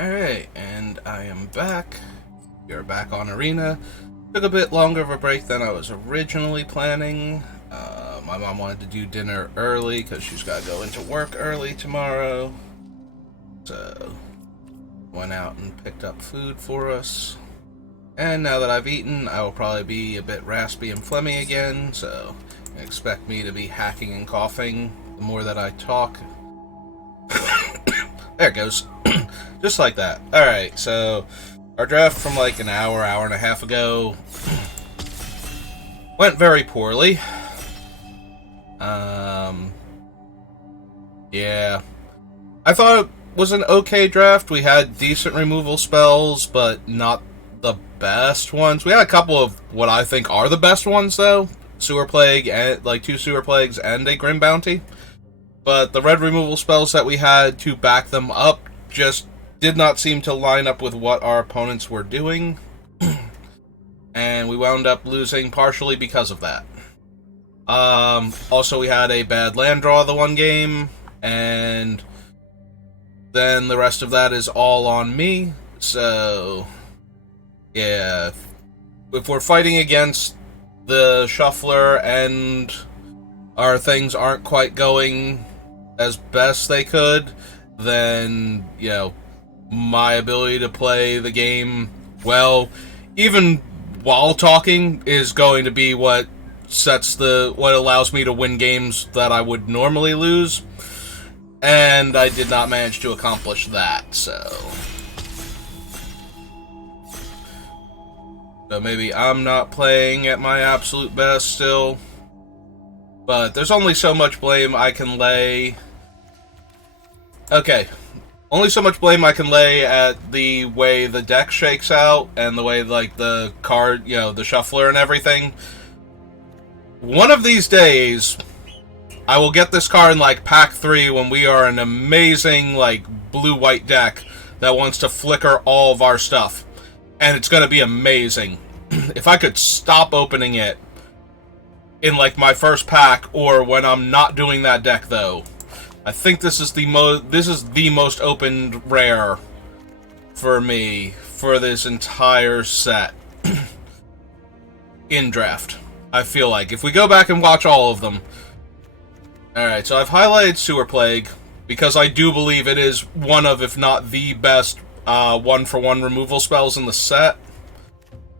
Alright, and I am back. We are back on Arena. Took a bit longer of a break than I was originally planning. My mom wanted to do dinner early because she's got to go into work early tomorrow. So, went out and picked up food for us. And now that I've eaten, I will probably be a bit raspy and phlegmy again, so expect me to be hacking and coughing the more that I talk. There it goes. Just like that. Alright, so our draft from like an hour and a half ago went very poorly. Yeah. I thought it was an okay draft. We had decent removal spells, but not the best ones. We had a couple of what I think are the best ones, though. Sewer Plague, and like 2 Sewer Plagues and a Grim Bounty. But the red removal spells that we had to back them up just did not seem to line up with what our opponents were doing. And we wound up losing partially because of that. Also, we had a bad land draw the one game, and then the rest of that is all on me. So, yeah, if we're fighting against the shuffler and our things aren't quite going as best they could, then, you know, my ability to play the game well, even while talking, is going to be what allows me to win games that I would normally lose. And I did not manage to accomplish that, so maybe I'm not playing at my absolute best still. But there's only so much blame I can lay. Okay. Only so much blame I can lay at the way the deck shakes out and the way, like, the card, you know, the shuffler and everything. One of these days, I will get this card in, like, pack 3 when we are an amazing, like, blue-white deck that wants to flicker all of our stuff. And it's gonna be amazing. If I could stop opening it in, like, my first pack, or when I'm not doing that deck, though. I think this is the most opened rare for me for this entire set in draft. I feel like if we go back and watch all of them. Alright, so I've highlighted Sewer Plague because I do believe it is one of, if not the best, one-for-one removal spells in the set.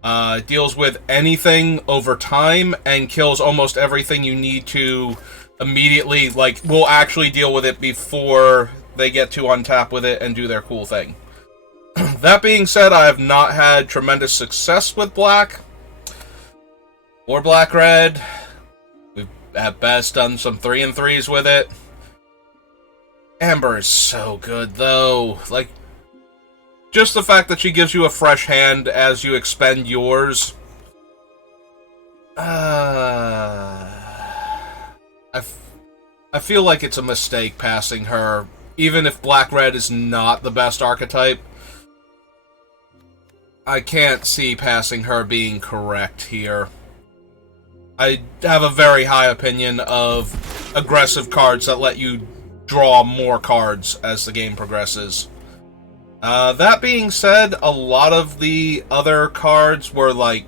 It deals with anything over time and kills almost everything you need to immediately, like, will actually deal with it before they get to untap with it and do their cool thing. That being said, I have not had tremendous success with black or black-red. We've at best done some 3-3s with it. Amber is so good, though. Like, just the fact that she gives you a fresh hand as you expend yours. I feel like it's a mistake passing her, even if black-red is not the best archetype. I can't see passing her being correct here. I have a very high opinion of aggressive cards that let you draw more cards as the game progresses. That being said, a lot of the other cards were, like,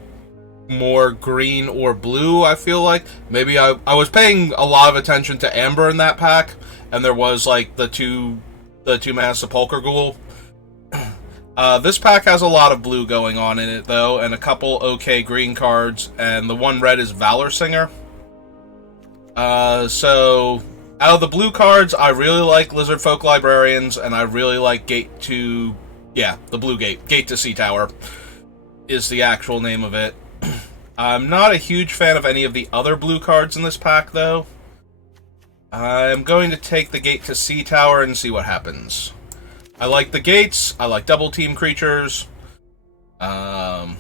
more green or blue, I feel like. Maybe I was paying a lot of attention to Amber in that pack, and there was, like, the two-mana Sepulchre Ghoul. This pack has a lot of blue going on in it, though, and a couple okay green cards, and the one red is Valor Singer. So, out of the blue cards, I really like Lizard Folk Librarians, and I really like the Blue Gate. Gate to Sea Tower is the actual name of it. I'm not a huge fan of any of the other blue cards in this pack, though. I'm going to take the Gate to Sea Tower and see what happens. I like the gates. I like double team creatures. Alright.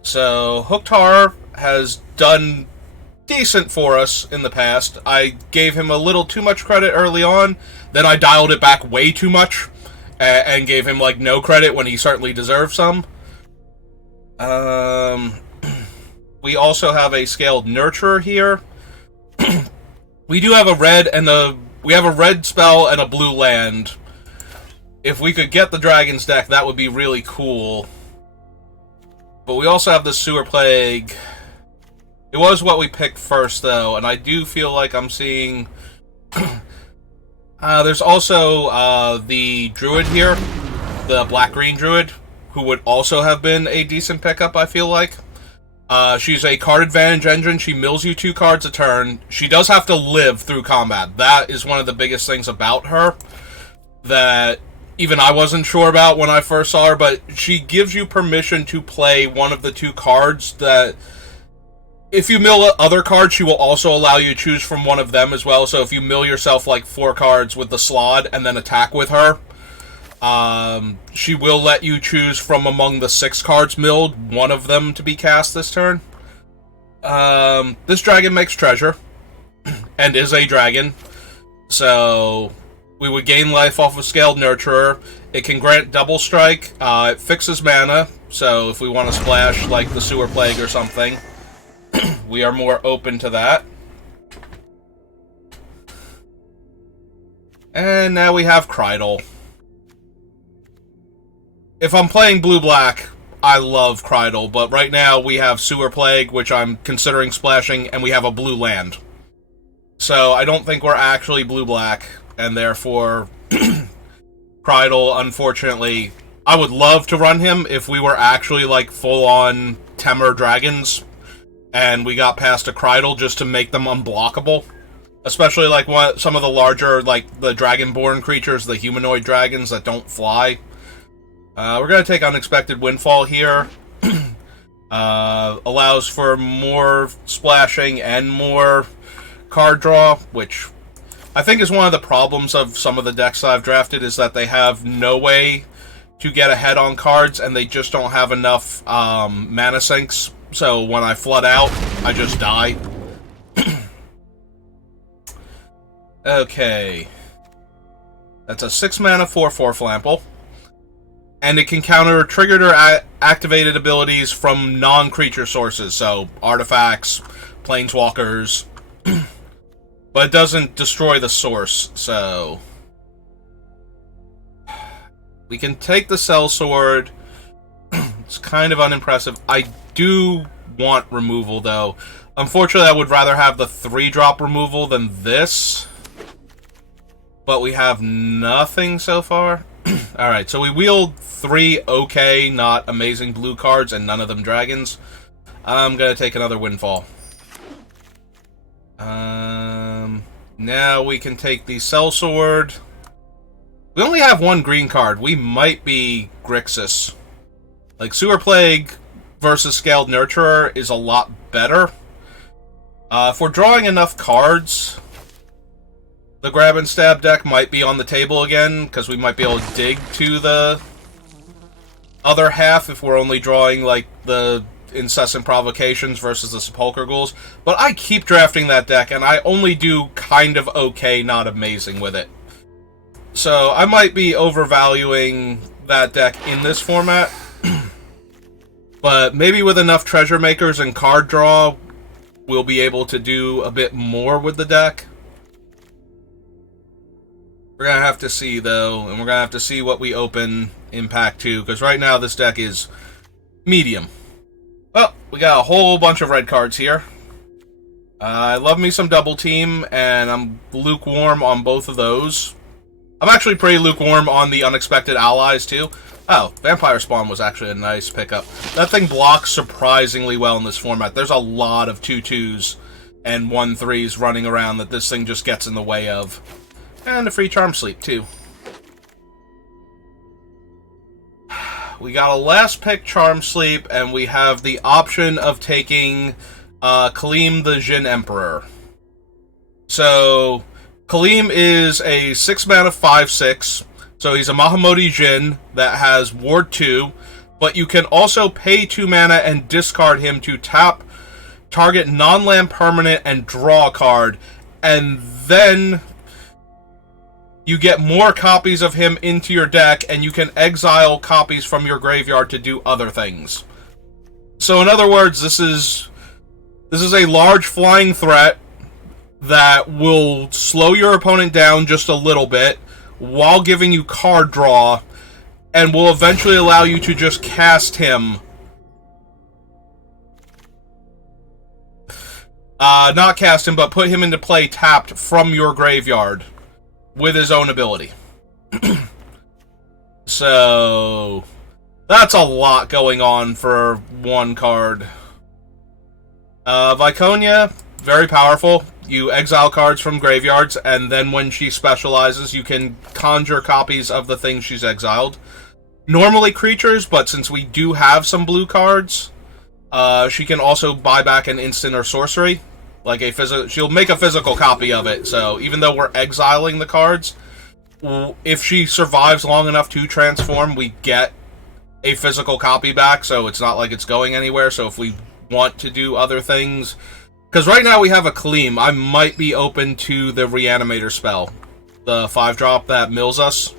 So, Hooked Horror has done decent for us in the past. I gave him a little too much credit early on. Then I dialed it back way too much. And gave him, like, no credit when he certainly deserved some. We also have a Scaled Nurturer here. We do have a red spell and a blue land if we could get the Dragons deck, that would be really cool. But we also have the Sewer Plague. It was what we picked first, though, and I do feel like I'm seeing... there's also the Druid here, the Black-Green Druid, who would also have been a decent pickup, I feel like. She's a card advantage engine. She mills you 2 cards a turn. She does have to live through combat. That is one of the biggest things about her that even I wasn't sure about when I first saw her, but she gives you permission to play one of the 2 cards that... If you mill other cards, she will also allow you to choose from one of them as well. So if you mill yourself like 4 cards with the Slod and then attack with her, she will let you choose from among the 6 cards milled, one of them to be cast this turn. This dragon makes treasure, and is a dragon. So we would gain life off of Scaled Nurturer. It can grant double strike. It fixes mana, so if we want to splash like the Sewer Plague or something, we are more open to that. And now we have Krydle. If I'm playing blue-black, I love Krydle, but right now we have Sewer Plague, which I'm considering splashing, and we have a blue land. So I don't think we're actually blue-black, and therefore Krydle, unfortunately, I would love to run him if we were actually like full-on Temur dragons, and we got past a Krydle just to make them unblockable. Especially like some of the larger, like the Dragonborn creatures, the humanoid dragons that don't fly. We're going to take Unexpected Windfall here. Allows for more splashing and more card draw, which I think is one of the problems of some of the decks I've drafted, is that they have no way to get ahead on cards, and they just don't have enough mana sinks. So when I flood out, I just die. Okay. That's a 6-mana 4/4 Flample. And it can counter triggered or activated abilities from non-creature sources, so artifacts, planeswalkers. But it doesn't destroy the source, so... We can take the Sellsword. It's kind of unimpressive. I do want removal, though. Unfortunately, I would rather have the 3-drop removal than this. But we have nothing so far. Alright, so we wield 3 okay, not amazing blue cards, and none of them dragons. I'm gonna take another Windfall. Now we can take the Sellsword. We only have 1 green card. We might be Grixis. Like, Sewer Plague versus Scaled Nurturer is a lot better. If we're drawing enough cards, the Grab and Stab deck might be on the table again, because we might be able to dig to the other half if we're only drawing, like, the Incessant Provocations versus the Sepulchre Ghouls. But I keep drafting that deck, and I only do kind of okay, not amazing with it. So I might be overvaluing that deck in this format. But maybe with enough Treasure Makers and card draw, we'll be able to do a bit more with the deck. We're going to have to see, though, and we're going to have to see what we open in Pack 2, because right now this deck is medium. Well, we got a whole bunch of red cards here. I love me some Double Team, and I'm lukewarm on both of those. I'm actually pretty lukewarm on the Unexpected Allies, too. Oh, Vampire Spawn was actually a nice pickup. That thing blocks surprisingly well in this format. There's a lot of 2/2s and 1/3s running around that this thing just gets in the way of. And a free Charm Sleep, too. We got a last pick Charm Sleep, and we have the option of taking Kaleem the Jin Emperor. So, Kaleem is a 6-mana 5/6. So he's a Mahamoti Jin that has Ward 2, but you can also pay 2 mana and discard him to tap, target non-land permanent, and draw a card. And then you get more copies of him into your deck, and you can exile copies from your graveyard to do other things. So in other words, this is a large flying threat that will slow your opponent down just a little bit, while giving you card draw, and will eventually allow you to just cast him. Not cast him, but put him into play tapped from your graveyard with his own ability. So that's a lot going on for one card. Viconia, very powerful. You exile cards from graveyards, and then when she specializes, you can conjure copies of the things she's exiled. Normally creatures, but since we do have some blue cards, she can also buy back an instant or sorcery. Like she'll make a physical copy of it, so even though we're exiling the cards, if she survives long enough to transform, we get a physical copy back, so it's not like it's going anywhere. So if we want to do other things, because right now we have a Kaleem, I might be open to the Reanimator spell, the 5-drop that mills us.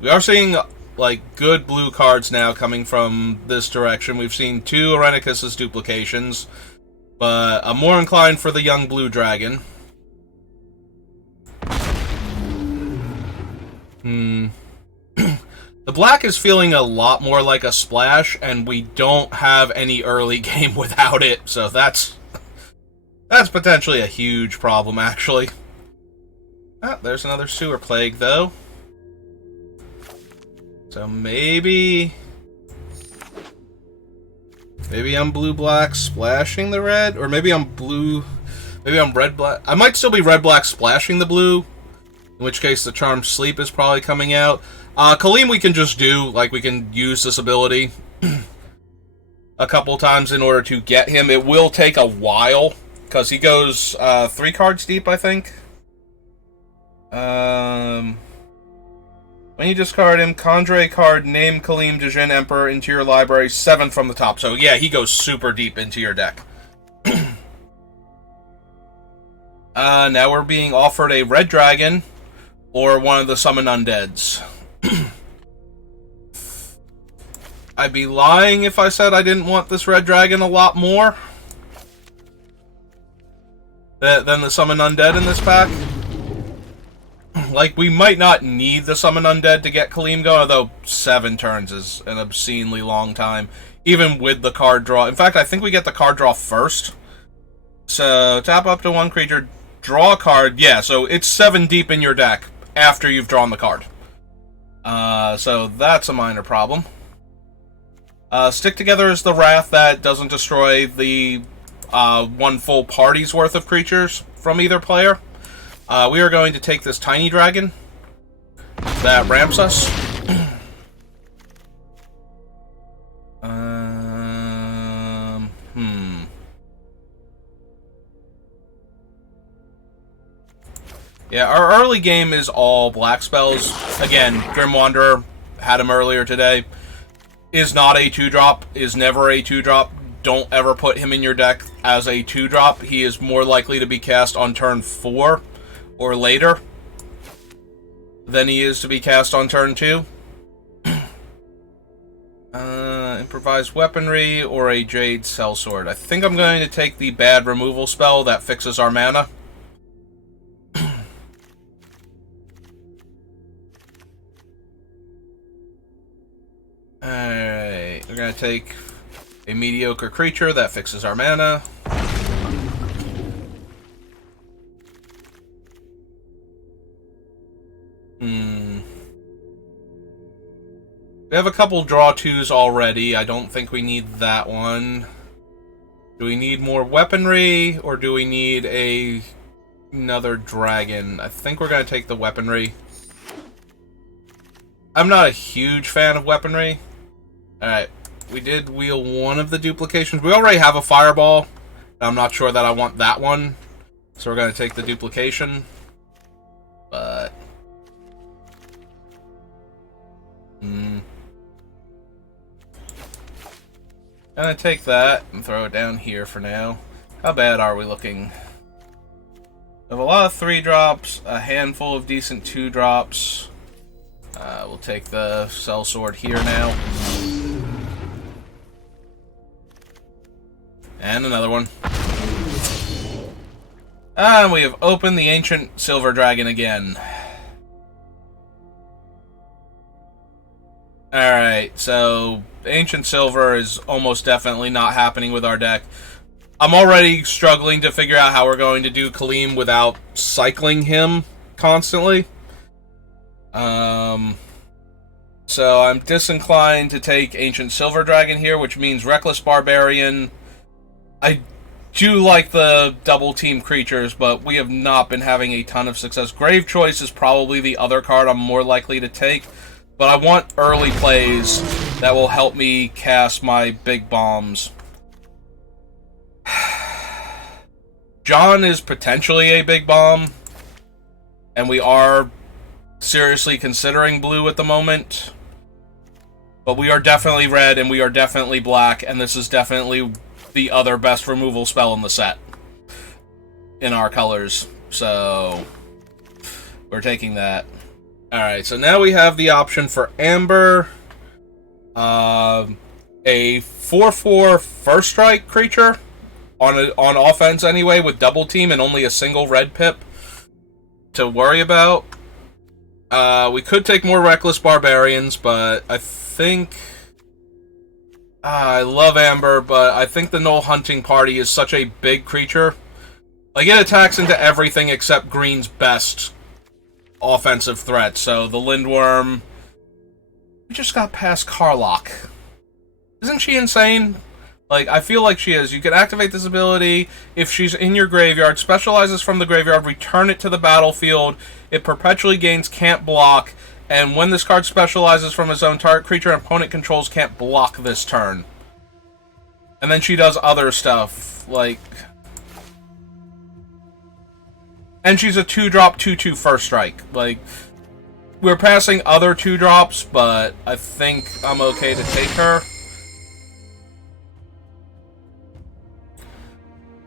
We are seeing like good blue cards now coming from this direction. We've seen 2 Arenicus's duplications, but I'm more inclined for the young blue dragon. The black is feeling a lot more like a splash, and we don't have any early game without it, so that's potentially a huge problem, actually. Ah, there's another sewer plague, though. So maybe I'm blue-black splashing the red, or maybe I'm red-black. I might still be red-black splashing the blue, in which case the Charmed Sleep is probably coming out. Kaleem we can just do, like we can use this ability a couple times in order to get him. It will take a while, because he goes 3 cards deep, I think. When you discard him, conjure a card, name Kaleem Djinn Emperor into your library, 7 from the top. So yeah, he goes super deep into your deck. Now we're being offered a red dragon, or one of the summon undeads. I'd be lying if I said I didn't want this red dragon a lot more than the summon undead in this pack. Like, we might not need the summon undead to get Kaleem going, although 7 turns is an obscenely long time, even with the card draw. In fact, I think we get the card draw first. So, tap up to 1 creature, draw a card. Yeah, so it's 7 deep in your deck after you've drawn the card. So that's a minor problem. Stick Together is the Wrath that doesn't destroy the 1 full party's worth of creatures from either player. We are going to take this tiny dragon that ramps us. Yeah, our early game is all black spells. Again, Grim Wanderer, had him earlier today, is not a 2-drop, is never a 2-drop. Don't ever put him in your deck as a 2-drop. He is more likely to be cast on turn 4 or later than he is to be cast on turn 2. Improvised Weaponry or a Jade Sellsword. I think I'm going to take the bad removal spell that fixes our mana. Alright, we're going to take a mediocre creature that fixes our mana. We have a couple draw 2s already. I don't think we need that one. Do we need more weaponry, or do we need another dragon? I think we're going to take the weaponry. I'm not a huge fan of weaponry. Alright, we did wheel one of the duplications. We already have a fireball. I'm not sure that I want that one. So we're going to take the duplication. But... gonna take that and throw it down here for now. How bad are we looking? We have a lot of 3-drops, a handful of decent 2-drops. We'll take the sellsword here now. And another one. And we have opened the Ancient Silver Dragon again. Alright, so Ancient Silver is almost definitely not happening with our deck. I'm already struggling to figure out how we're going to do Kaleem without cycling him constantly. So I'm disinclined to take Ancient Silver Dragon here, which means Reckless Barbarian. I do like the double team creatures, but we have not been having a ton of success. Grave Choice is probably the other card I'm more likely to take, but I want early plays that will help me cast my big bombs. John is potentially a big bomb, and we are seriously considering blue at the moment. But we are definitely red, and we are definitely black, and this is definitely the other best removal spell in the set in our colors. So we're taking that. Alright, so now we have the option for Amber. A 4/4 first strike creature on offense anyway, with double team and only a single red pip to worry about. We could take more Reckless Barbarians, but I think I love Amber, but I think the Null Hunting Party is such a big creature. Like, it attacks into everything except green's best offensive threat. So the Lindworm. We just got past Karlach. Isn't she insane? Like, I feel like she is. You can activate this ability if she's in your graveyard, specializes from the graveyard, return it to the battlefield. It perpetually gains can't block, and when this card specializes from its own target, creature and opponent controls can't block this turn. And then she does other stuff, like... And she's a 2-drop, 2/2 first strike. Like, we're passing other 2-drops, but I think I'm okay to take her.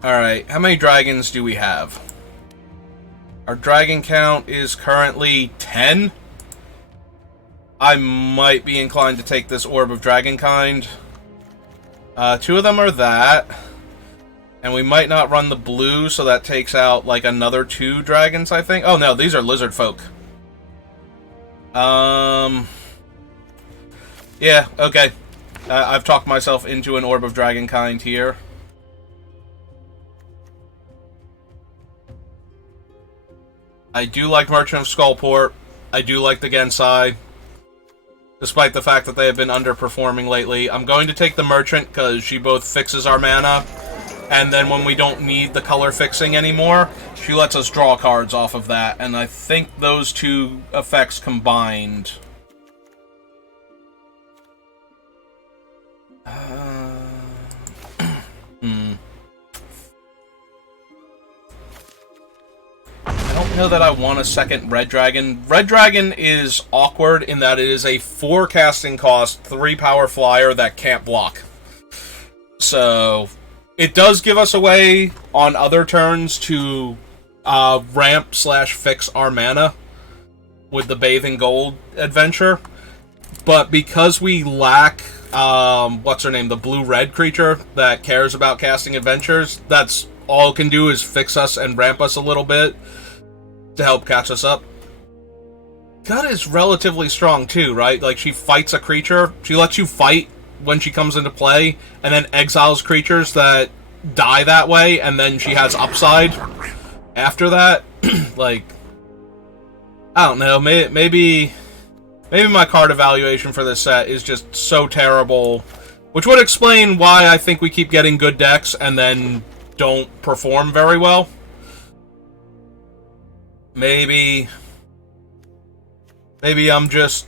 Alright, how many dragons do we have? Our dragon count is currently 10. I might be inclined to take this Orb of Dragonkind. 2 of them are that. And we might not run the blue, so that takes out, like, another 2 dragons, I think. Oh, no, these are lizard folk. Yeah, okay. I've talked myself into an Orb of Dragonkind here. I do like Merchant of Skullport. I do like the Gensai, despite the fact that they have been underperforming lately. I'm going to take the Merchant because she both fixes our mana, and then when we don't need the color fixing anymore, she lets us draw cards off of that, and I think those 2 effects combined... I don't know that I want a second Red Dragon. Red Dragon is awkward in that it is a 4 casting cost, 3 power flyer that can't block. So, it does give us a way on other turns to ramp/fix our mana with the Bathing Gold adventure. But because we lack, what's her name, the blue-red creature that cares about casting adventures, that's all it can do is fix us and ramp us a little bit to help catch us up. God is relatively strong too, right? Like, she fights a creature, she lets you fight when she comes into play, and then exiles creatures that die that way, and then she has upside after that. Like, I don't know, maybe my card evaluation for this set is just so terrible, which would explain why I think we keep getting good decks and then don't perform very well. Maybe I'm just,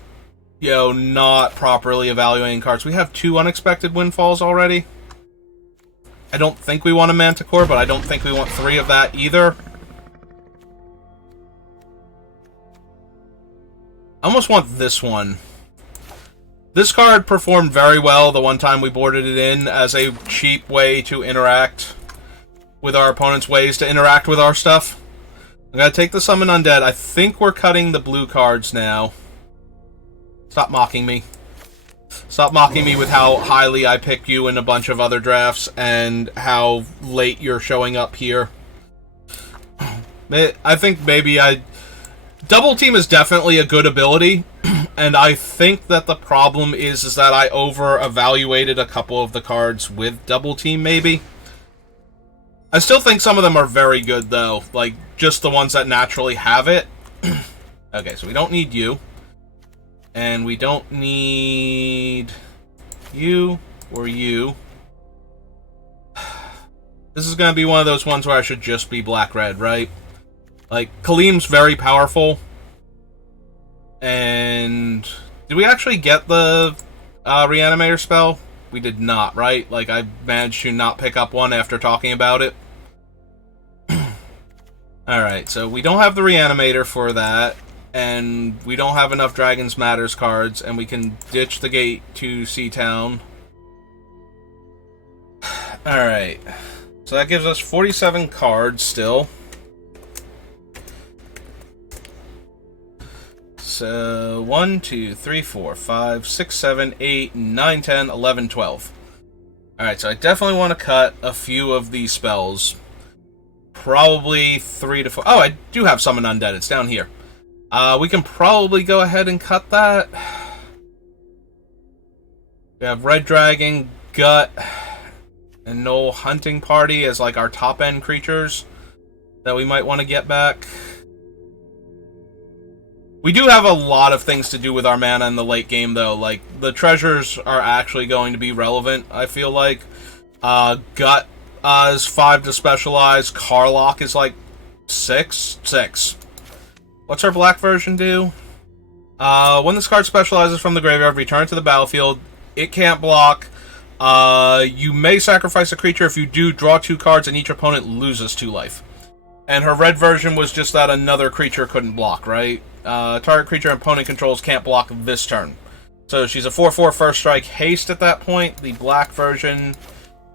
you know, not properly evaluating cards. We have 2 Unexpected Windfalls already. I don't think we want a Manticore, but I don't think we want 3 of that either. I almost want this one. This card performed very well the one time we boarded it in as a cheap way to interact with our opponent's ways to interact with our stuff. I'm gonna take the Summon Undead. I think we're cutting the blue cards now. Stop mocking me. Stop mocking me with how highly I pick you in a bunch of other drafts and how late you're showing up here. I think maybe Double Team is definitely a good ability, and I think that the problem is that I over-evaluated a couple of the cards with Double Team, maybe. I still think some of them are very good, though. Like, just the ones that naturally have it. Okay, so we don't need you. And we don't need you or you. This is going to be one of those ones where I should just be black-red, right? Like, Kaleem's very powerful. And did we actually get the Reanimator spell? We did not, right? Like, I managed to not pick up one after talking about it. Alright, so we don't have the Reanimator for that, and we don't have enough Dragons Matters cards, and we can ditch the gate to Seatown. Alright, so that gives us 47 cards still. So, 1, 2, 3, 4, 5, 6, 7, 8, 9, 10, 11, 12. Alright, so I definitely want to cut a few of these spells. Probably 3 to 4. Oh, I do have Summon Undead. It's down here. We can probably go ahead and cut that. We have Red Dragon, Gut, and no Hunting Party as like our top-end creatures that we might want to get back. We do have a lot of things to do with our mana in the late game, though. Like, the treasures are actually going to be relevant, I feel like. Gut is 5 to specialize. Carlock is like 6. What's our black version do? When this card specializes from the graveyard, return to the battlefield. It can't block. You may sacrifice a creature. If you do, draw 2 cards and each opponent loses 2 life. And her red version was just that another creature couldn't block, right? Target creature opponent controls can't block this turn. So she's a 4/4 first strike haste at that point. The black version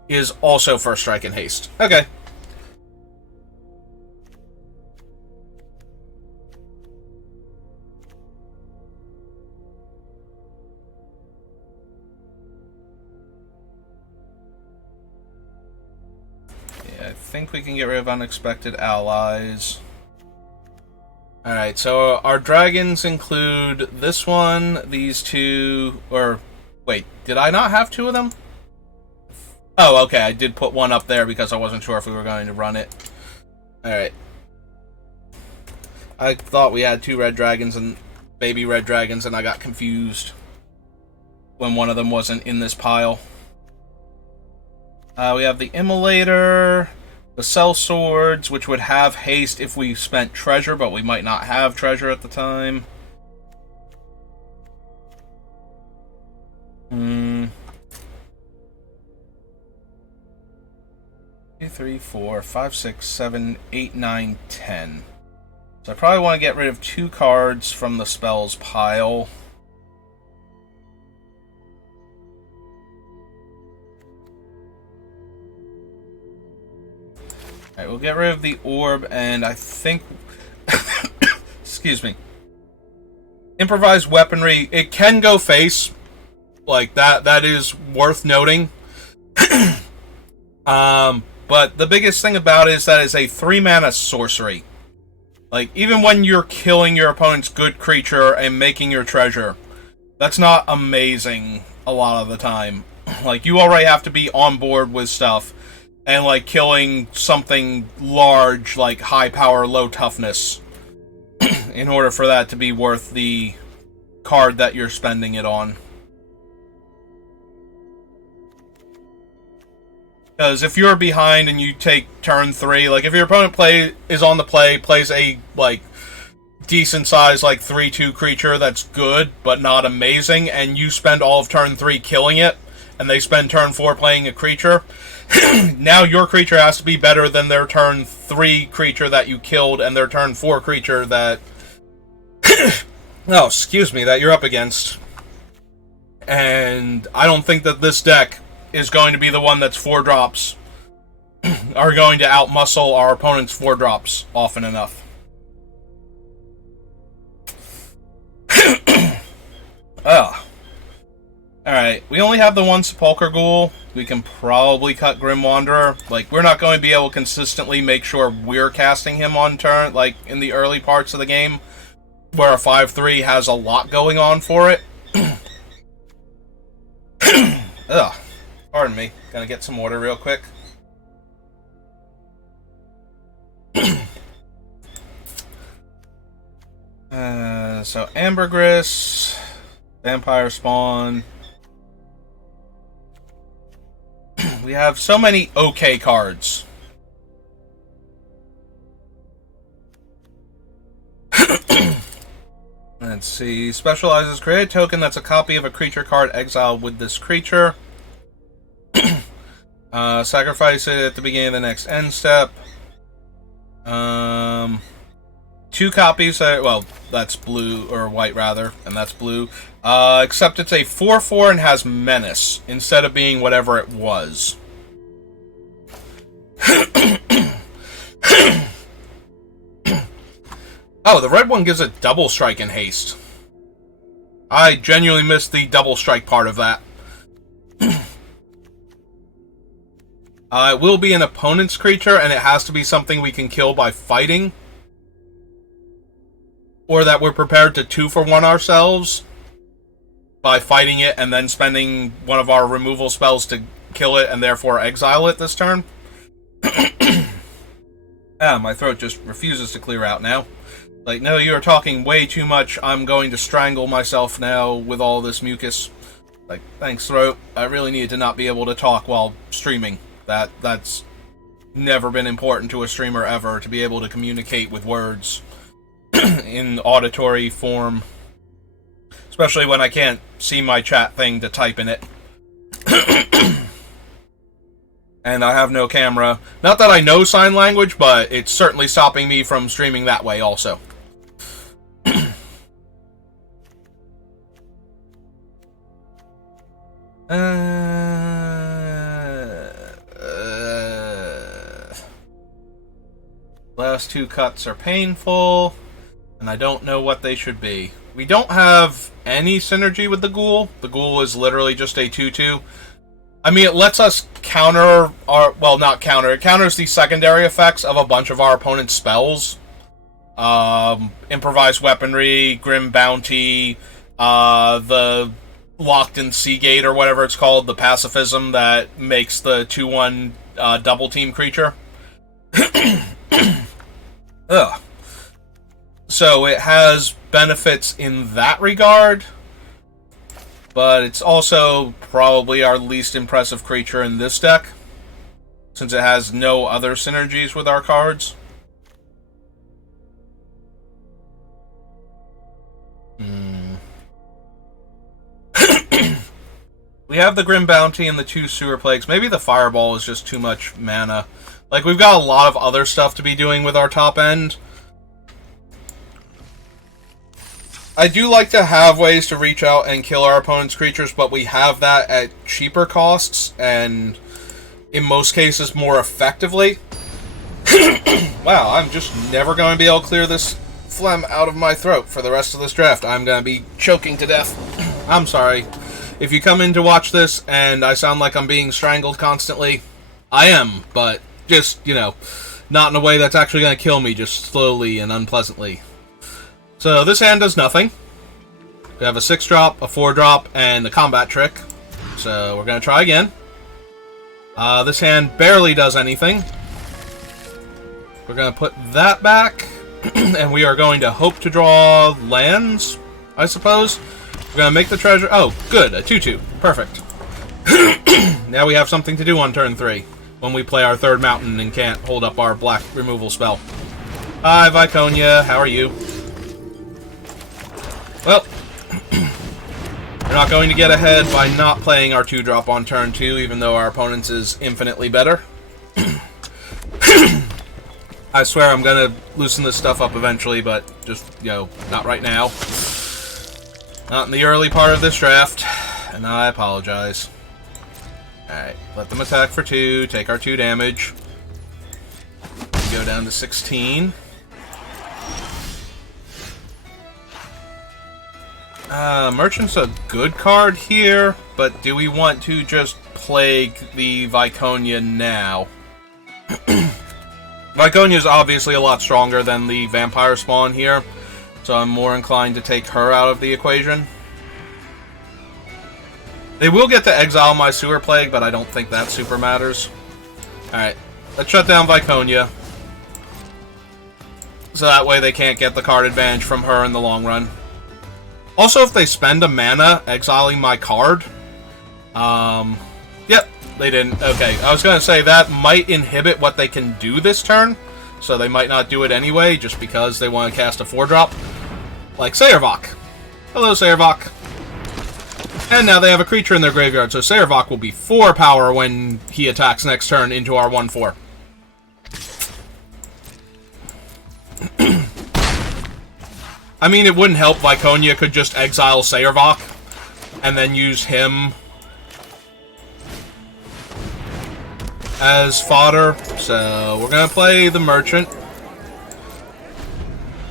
is also first strike and haste. Okay. Yeah, I think we can get rid of unexpected allies. Alright, so our dragons include this one, these 2, or wait, did I not have 2 of them? Oh, okay, I did put one up there because I wasn't sure if we were going to run it. Alright. I thought we had 2 red dragons and baby red dragons, and I got confused when one of them wasn't in this pile. We have the Immolator, the Cell Swords, which would have haste if we spent treasure, but we might not have treasure at the time. 2, 3, 4, 5, 6, 7, 8, 9, 10. So I probably want to get rid of 2 cards from the spells pile. Alright, we'll get rid of the orb, and I think... excuse me. Improvised weaponry, it can go face. Like, that is worth noting. But the biggest thing about it is that it's a 3-mana sorcery. Like, even when you're killing your opponent's good creature and making your treasure, that's not amazing a lot of the time. Like, you already have to be on board with stuff. And, like, killing something large, like high power, low toughness, in order for that to be worth the card that you're spending it on. Because if you're behind and you take turn 3, like, if your opponent plays a, like, decent-sized, like, 3/2 creature that's good, but not amazing, and you spend all of turn 3 killing it, and they spend turn 4 playing a creature... now your creature has to be better than their turn 3 creature that you killed and their turn 4 creature that... oh, excuse me, that you're up against. And I don't think that this deck is going to be the one that's 4 drops are going to outmuscle our opponent's 4 drops often enough. Oh. Alright. we only have the one Sepulchre Ghoul. We can probably cut Grim Wanderer. Like, we're not going to be able to consistently make sure we're casting him on turn, like, in the early parts of the game, where a 5/3 has a lot going on for it. Ugh. Pardon me. Gonna get some water real quick. So Ambergris, Vampire Spawn. We have so many okay cards. Let's see. Specializes. Create a token that's a copy of a creature card exiled with this creature. Sacrifice it at the beginning of the next end step. 2 copies. Well, that's blue, or white rather, and that's blue. Except it's a 4/4 and has menace instead of being whatever it was. Oh, the red one gives a double strike and haste. I genuinely missed the double strike part of that. It will be an opponent's creature, and it has to be something we can kill by fighting. Or that we're prepared to 2-for-1 ourselves by fighting it and then spending one of our removal spells to kill it and therefore exile it this turn. My throat just refuses to clear out now. Like, no, you are talking way too much. I'm going to strangle myself now with all this mucus. Like, thanks, throat. I really needed to not be able to talk while streaming. That's never been important to a streamer ever, to be able to communicate with words in auditory form. Especially when I can't see my chat thing to type in it. And I have no camera. Not that I know sign language, but it's certainly stopping me from streaming that way also. Last 2 cuts are painful, and I don't know what they should be. We don't have any synergy with the ghoul. The ghoul is literally just a 2/2. I mean, it lets us counter our... Well, not counter. It counters the secondary effects of a bunch of our opponent's spells. Improvised Weaponry, Grim Bounty, the Locked-in Seagate, or whatever it's called, the pacifism that makes the 2/1 double-team creature. Ugh. So it has benefits in that regard, but it's also probably our least impressive creature in this deck, since it has no other synergies with our cards. We have the Grim Bounty and the 2 Sewer Plagues. Maybe the Fireball is just too much mana. Like, we've got a lot of other stuff to be doing with our top end. I do like to have ways to reach out and kill our opponent's creatures, but we have that at cheaper costs, and in most cases more effectively. Wow, I'm just never going to be able to clear this phlegm out of my throat for the rest of this draft. I'm going to be choking to death. I'm sorry. If you come in to watch this and I sound like I'm being strangled constantly, I am, but just, you know, not in a way that's actually going to kill me, just slowly and unpleasantly. So this hand does nothing. We have a 6-drop, a 4-drop, and a combat trick. So we're going to try again. This hand barely does anything. We're going to put that back, and we are going to hope to draw lands, I suppose. We're going to make the treasure... Oh, good, a 2/2. Perfect. Now we have something to do on turn 3, when we play our 3rd mountain and can't hold up our black removal spell. Hi, Viconia, how are you? Well, we're not going to get ahead by not playing our 2-drop on turn 2, even though our opponent's is infinitely better. I swear I'm going to loosen this stuff up eventually, but just, you know, not right now. Not in the early part of this draft, and I apologize. Alright, let them attack for 2, take our 2 damage. Go down to 16. Merchant's a good card here, but do we want to just plague the Viconia now? Viconia is obviously a lot stronger than the vampire spawn here, so I'm more inclined to take her out of the equation. They will get to exile my Sewer Plague, but I don't think that super matters. Alright, let's shut down Viconia. So that way they can't get the card advantage from her in the long run. Also, if they spend a mana exiling my card... Yep, they didn't. Okay, I was going to say that might inhibit what they can do this turn. So they might not do it anyway, just because they want to cast a 4-drop. Like Sayervok. Hello, Sayervok. And now they have a creature in their graveyard, so Sayervok will be 4 power when he attacks next turn into our 1/4. I mean, it wouldn't help. Viconia could just exile Sayervok and then use him as fodder. So we're going to play the Merchant.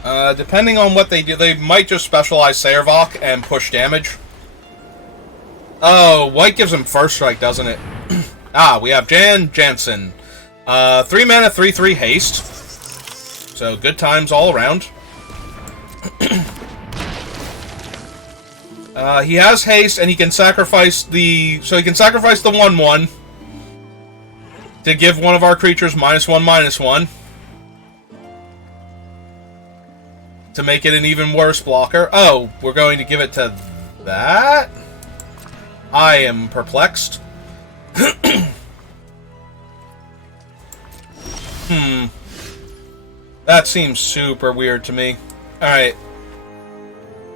Depending on what they do, they might just specialize Sayervok and push damage. Oh, white gives him first strike, doesn't it? We have Jansen. 3 mana, 3/3 haste. So good times all around. He has haste, and he can sacrifice the... So he can sacrifice the 1/1 to give one of our creatures -1/-1 to make it an even worse blocker. Oh, we're going to give it to that? I am perplexed. That seems super weird to me. Alright.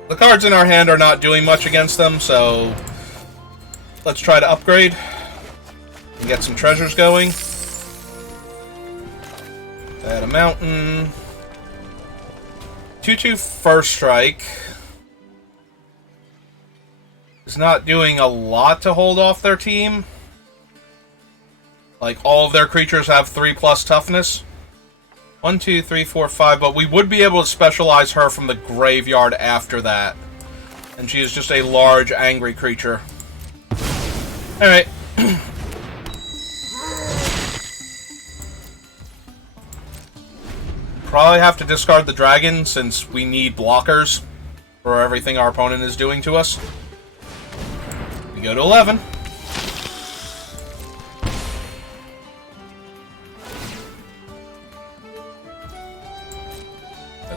The cards in our hand are not doing much against them, so let's try to upgrade and get some treasures going. Add a mountain. 2/2 first strike. Is not doing a lot to hold off their team. Like, all of their creatures have 3+ toughness. 1, 2, 3, 4, 5, but we would be able to specialize her from the graveyard after that. And she is just a large, angry creature. Alright. Probably have to discard the dragon, since we need blockers for everything our opponent is doing to us. We go to 11.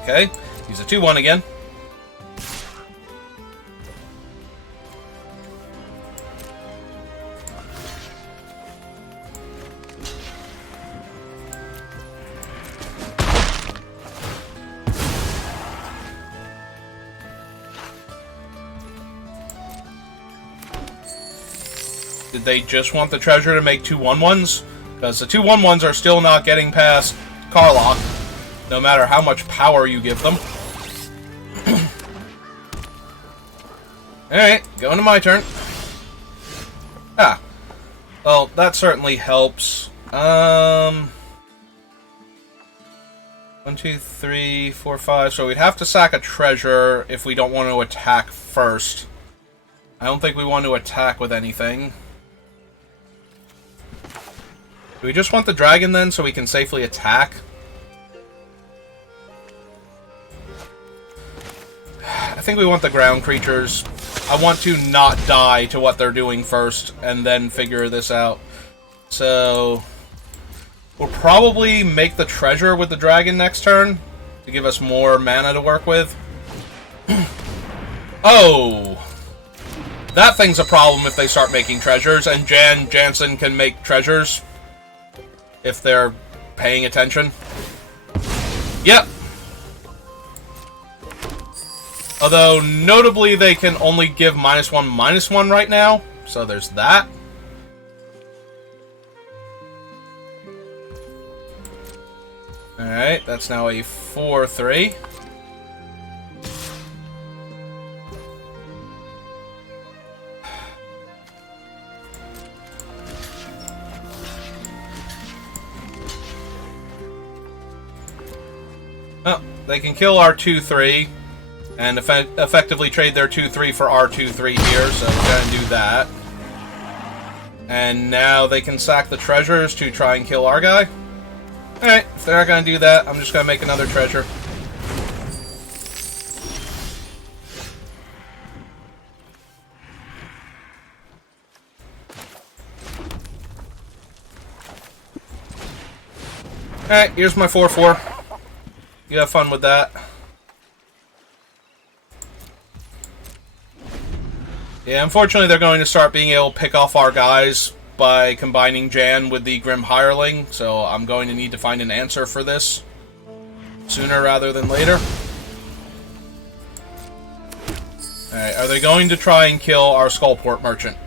Okay, he's a 2/1 again. Did they just want the treasure to make 2 1/1s? Because the 2 1/1s are still not getting past Karlach, no matter how much power you give them. Alright, going to my turn. Well, that certainly helps. 1, 2, 3, 4, 5. So we'd have to sack a treasure if we don't want to attack first. I don't think we want to attack with anything. Do we just want the dragon then, so we can safely attack? I think we want the ground creatures. I want to not die to what they're doing first, and then figure this out. So we'll probably make the treasure with the dragon next turn, to give us more mana to work with. Oh! That thing's a problem if they start making treasures, and Jansen can make treasures if they're paying attention. Yep. Although, notably, they can only give -1/-1 right now, so there's that. Alright, that's now a 4/3. Oh, they can kill our 2/3. And effectively trade their 2-3 for our 2-3 here, so we're going to do that. And now they can sack the treasures to try and kill our guy. Alright, if they're not going to do that, I'm just going to make another treasure. Alright, here's my 4-4. You have fun with that. Yeah, unfortunately they're going to start being able to pick off our guys by combining Jan with the Grim Hireling, so I'm going to need to find an answer for this sooner rather than later. Alright, are they going to try and kill our Skullport Merchant?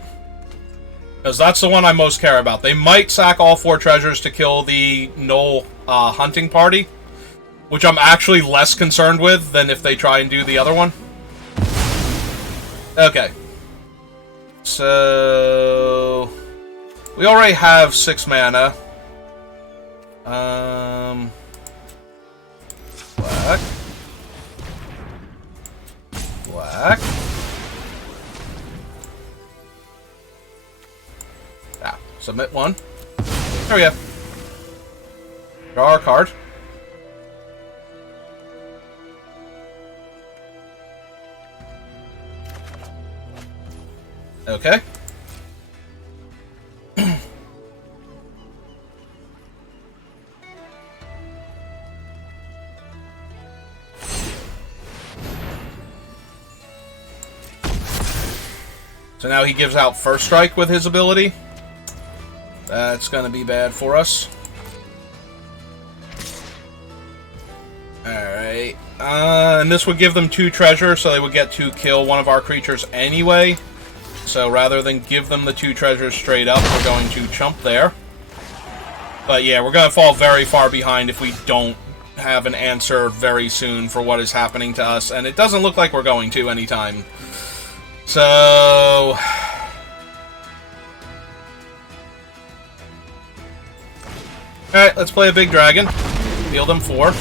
Because that's the one I most care about. They might sack all 4 treasures to kill the Knoll hunting party, which I'm actually less concerned with than if they try and do the other one. Okay. So we already have 6 mana. Black. Black. Ah, submit 1. There we go. Draw our card. Okay. So now he gives out First Strike with his ability. That's gonna be bad for us. Alright. And this would give them 2 treasures, so they would get to kill one of our creatures anyway. So rather than give them the 2 treasures straight up, we're going to chump there. But yeah, we're going to fall very far behind if we don't have an answer very soon for what is happening to us. And it doesn't look like we're going to anytime. So... Alright, let's play a big dragon. Deal them 4.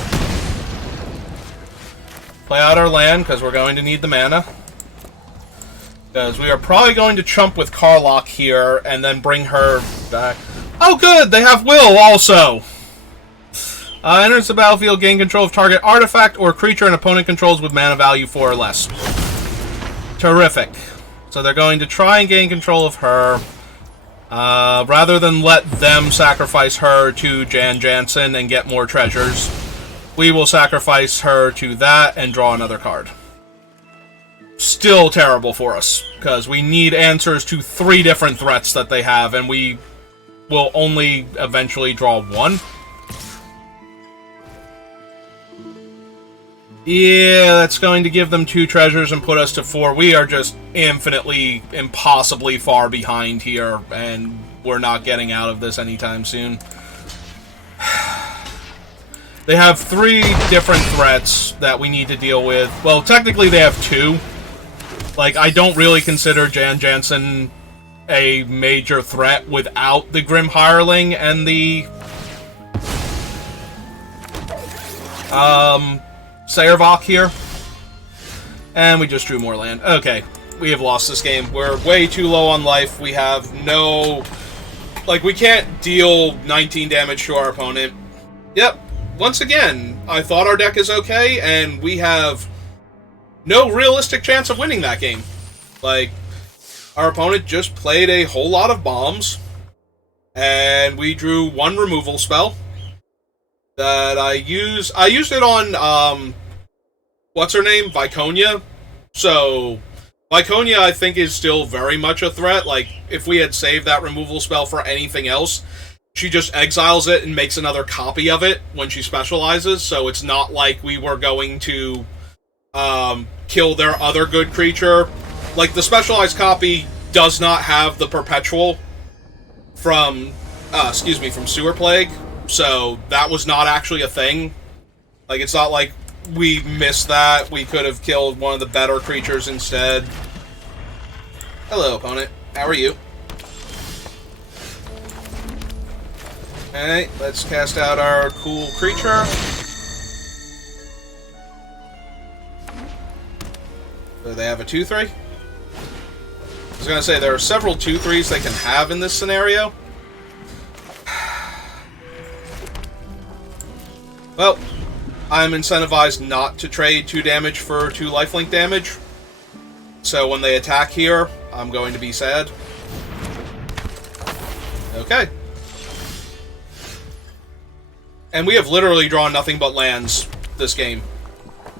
Play out our land, because we're going to need the mana. Because we are probably going to chump with Karlach here, and then bring her back. Oh good, they have Will also! Enters the battlefield, gain control of target artifact or creature an opponent controls with mana value 4 or less. Terrific. So they're going to try and gain control of her. Rather than let them sacrifice her to Jan Jansen and get more treasures, we will sacrifice her to that and draw another card. Still terrible for us, because we need answers to 3 different threats that they have, and we will only eventually draw 1. Yeah, that's going to give them 2 treasures and put us to 4. We are just infinitely, impossibly far behind here, and we're not getting out of this anytime soon. They have 3 different threats that we need to deal with. Well, technically they have 2. Like, I don't really consider Jan Jansen a major threat without the Grim Hireling and the Sayervok here. And we just drew more land. Okay, we have lost this game. We're way too low on life. We have no... Like, we can't deal 19 damage to our opponent. Yep, once again, I thought our deck is okay, and we have no realistic chance of winning that game. Like, our opponent just played a whole lot of bombs, and we drew 1 removal spell that I used it on, what's her name? Viconia. So, Viconia, I think, is still very much a threat. Like, if we had saved that removal spell for anything else, she just exiles it and makes another copy of it when she specializes, so it's not like we were going to kill their other good creature. Like, the specialized copy does not have the perpetual from Sewer Plague, so that was not actually a thing. Like, it's not like we missed that. We could have killed one of the better creatures instead. Hello, opponent. How are you? Alright, let's cast out our cool creature. So they have a 2-3? I was going to say, there are several 2-3s they can have in this scenario. Well, I'm incentivized not to trade 2 damage for 2 lifelink damage. So when they attack here, I'm going to be sad. Okay. And we have literally drawn nothing but lands this game.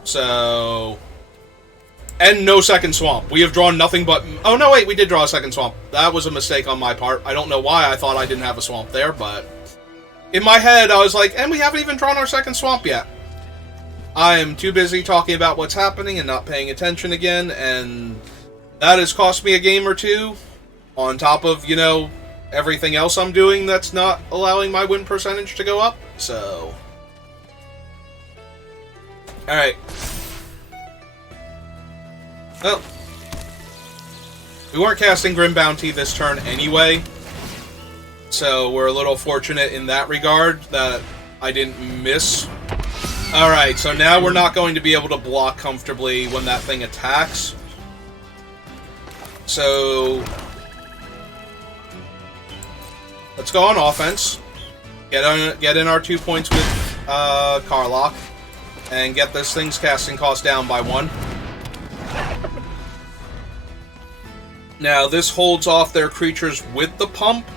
So... And no second swamp. We have drawn nothing but... Oh, no, wait, we did draw a second swamp. That was a mistake on my part. I don't know why I thought I didn't have a swamp there, but... In my head, I was like, and we haven't even drawn our second swamp yet. I am too busy talking about what's happening and not paying attention again, and that has cost me a game or two, on top of, you know, everything else I'm doing that's not allowing my win percentage to go up, so... Alright. Well, we weren't casting Grim Bounty this turn anyway, so we're a little fortunate in that regard that I didn't miss. Alright, so now we're not going to be able to block comfortably when that thing attacks. So... let's go on offense. Get in our 2 points with Karlach, and get this thing's casting cost down by 1. Now, this holds off their creatures with the pump,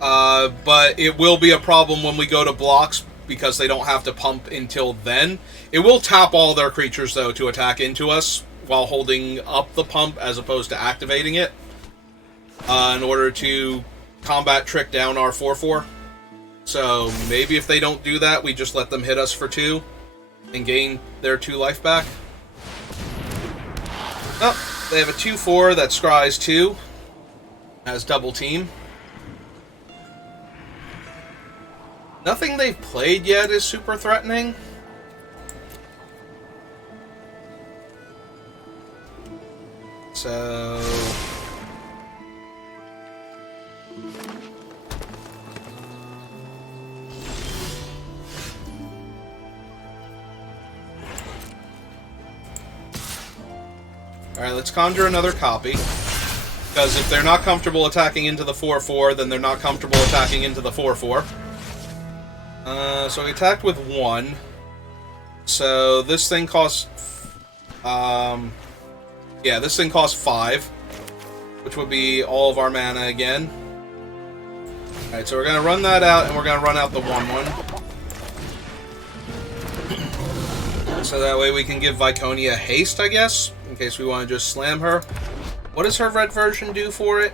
but it will be a problem when we go to blocks, because they don't have to pump until then. It will tap all their creatures, though, to attack into us, while holding up the pump, as opposed to activating it, in order to combat trick down our 4/4. So, maybe if they don't do that, we just let them hit us for 2, and gain their 2 life back. Oh. They have a 2/4 that scries 2 as double team. Nothing they've played yet is super threatening. So... Alright, let's conjure another copy. Because if they're not comfortable attacking into the 4/4, then they're not comfortable attacking into the 4/4. So we attacked with 1. So this thing costs... yeah, this thing costs 5. Which would be all of our mana again. Alright, so we're going to run that out, and we're going to run out the 1/1. So that way we can give Viconia haste, I guess, in case we want to just slam her. What does her red version do for it?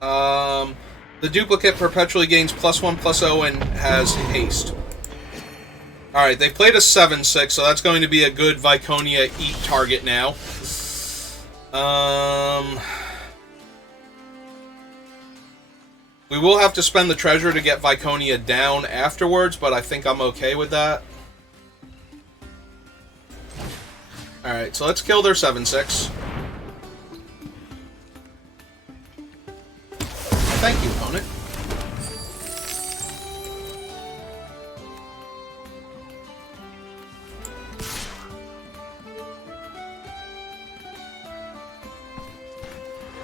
The duplicate perpetually gains +1/+0 and has haste. Alright, they've played a 7/6, so that's going to be a good Viconia eat target now. We will have to spend the treasure to get Viconia down afterwards, but I think I'm okay with that. Alright, so let's kill their 7/6. Thank you, opponent.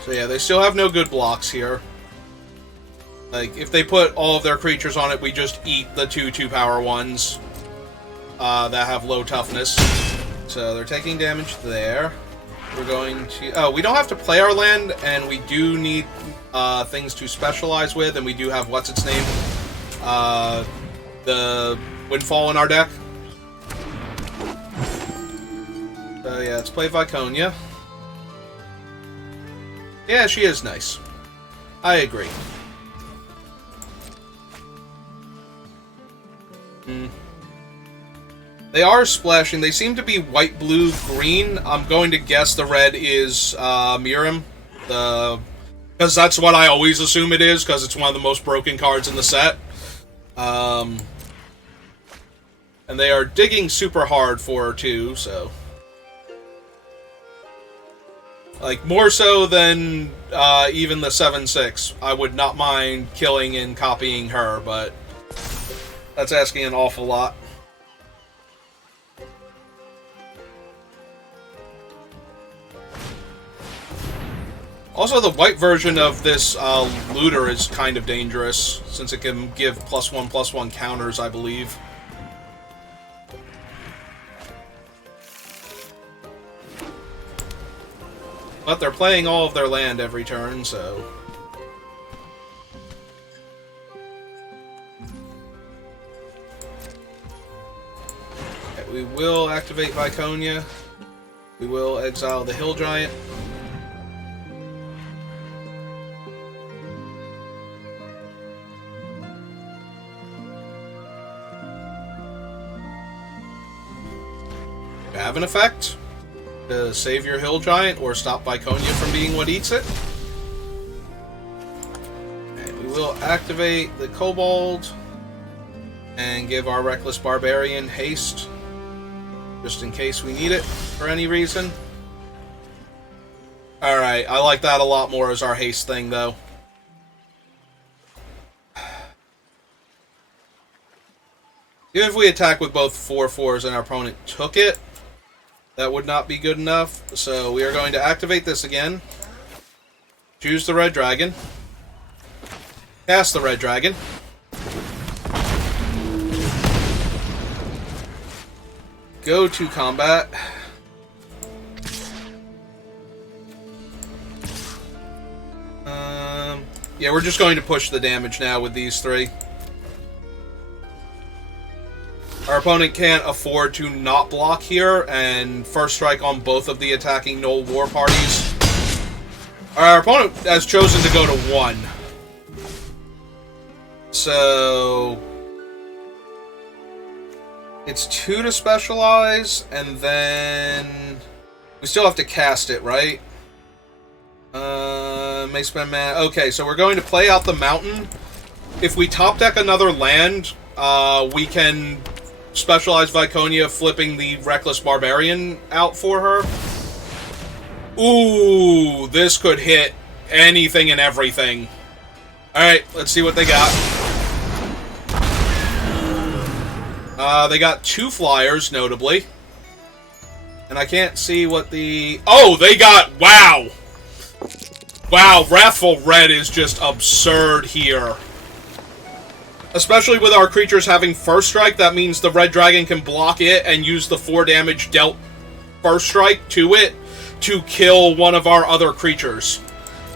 So yeah, they still have no good blocks here. Like, if they put all of their creatures on it, we just eat the 2/2-power ones that have low toughness. So they're taking damage there. We're going to... Oh, we don't have to play our land, and we do need things to specialize with, and we do have, what's-its-name? The Windfall in our deck. So yeah, let's play Viconia. Yeah, she is nice. I agree. They are splashing. They seem to be white, blue, green. I'm going to guess the red is Mirim. Because that's what I always assume it is, because it's one of the most broken cards in the set. And they are digging super hard for her, too, so... Like, more so than even the 7/6. I would not mind killing and copying her, but... that's asking an awful lot. Also, the white version of this looter is kind of dangerous, since it can give +1/+1 counters, I believe. But they're playing all of their land every turn, so... Okay, we will activate Viconia. We will exile the Hill Giant. Have an effect to save your Hill Giant or stop Viconia from being what eats it. And we will activate the Kobold and give our Reckless Barbarian haste, just in case we need it for any reason. Alright, I like that a lot more as our haste thing, though. Even if we attack with both 4/4s and our opponent took it, that would not be good enough. So we are going to activate this again. Choose the Red Dragon. Cast the Red Dragon. Go to combat. Yeah, we're just going to push the damage now with these three. Our opponent can't afford to not block here, and first strike on both of the attacking Knoll War parties. Our opponent has chosen to go to 1. So... it's 2 to specialize, and then... we still have to cast it, right? May spend mana... okay, so we're going to play out the mountain. If we top deck another land, we can... specialize Viconia, flipping the Reckless Barbarian out for her. Ooh, this could hit anything and everything. Alright, let's see what they got. They got 2 flyers, notably. And I can't see what the... oh, they got... wow! Wow, Wrathful Red is just absurd here. Especially with our creatures having first strike, that means the Red Dragon can block it and use the 4 damage dealt first strike to it to kill one of our other creatures.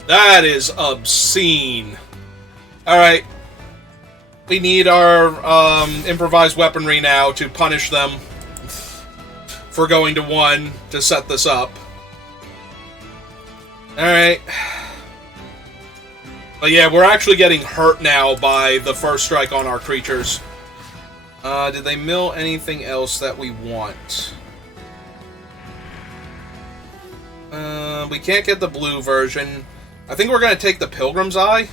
That is obscene. Alright. We need our improvised weaponry now to punish them for going to 1 to set this up. Alright. But yeah, we're actually getting hurt now by the first strike on our creatures. Did they mill anything else that we want? We can't get the blue version. I think we're going to take the Pilgrim's Eye,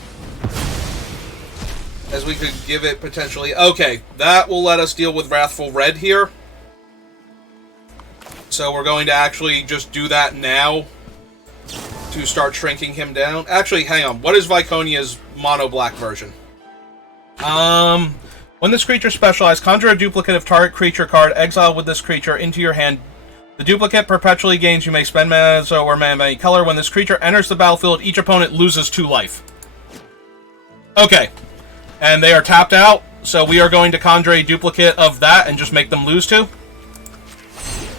as we could give it potentially... okay, that will let us deal with Wrathful Red here. So we're going to actually just do that now to start shrinking him down. Actually, hang on. What is Viconia's mono-black version? When this creature specialized, conjure a duplicate of target creature card, exile with this creature into your hand. The duplicate perpetually gains. You may spend mana or mana of any color. When this creature enters the battlefield, each opponent loses 2 life. Okay. And they are tapped out, so we are going to conjure a duplicate of that and just make them lose 2.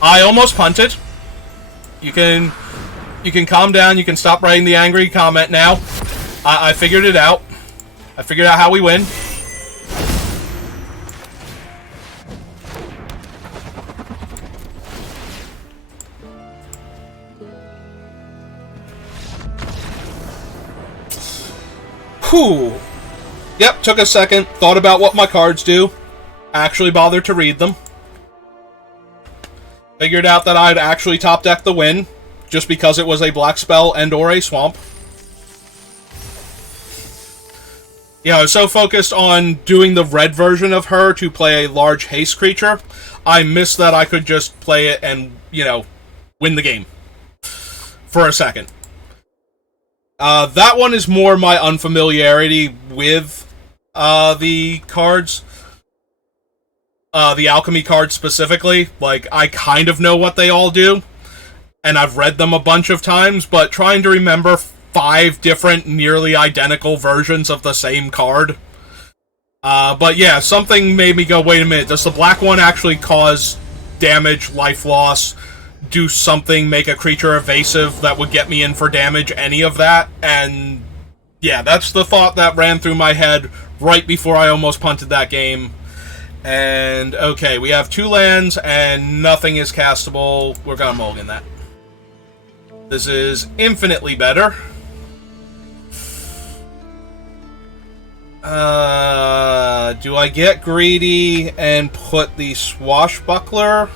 I almost punted. You can calm down. You can stop writing the angry comment now. I figured it out. I figured out how we win. Whew. Yep, took a second. Thought about what my cards do. Actually bothered to read them. Figured out that I'd actually top deck the win, just because it was a black spell and or a swamp. Yeah, I was so focused on doing the red version of her to play a large haste creature, I missed that I could just play it and, you know, win the game. For a second. That one is more my unfamiliarity with the cards. The Alchemy cards specifically. Like, I kind of know what they all do. And I've read them a bunch of times, but trying to remember 5 different nearly identical versions of the same card. But yeah, something made me go, wait a minute, does the black one actually cause damage, life loss, do something, make a creature evasive that would get me in for damage, any of that? And yeah, that's the thought that ran through my head right before I almost punted that game. And okay, we have 2 lands and nothing is castable. We're gonna mulligan that. This is infinitely better. Do I get greedy and put the Swashbuckler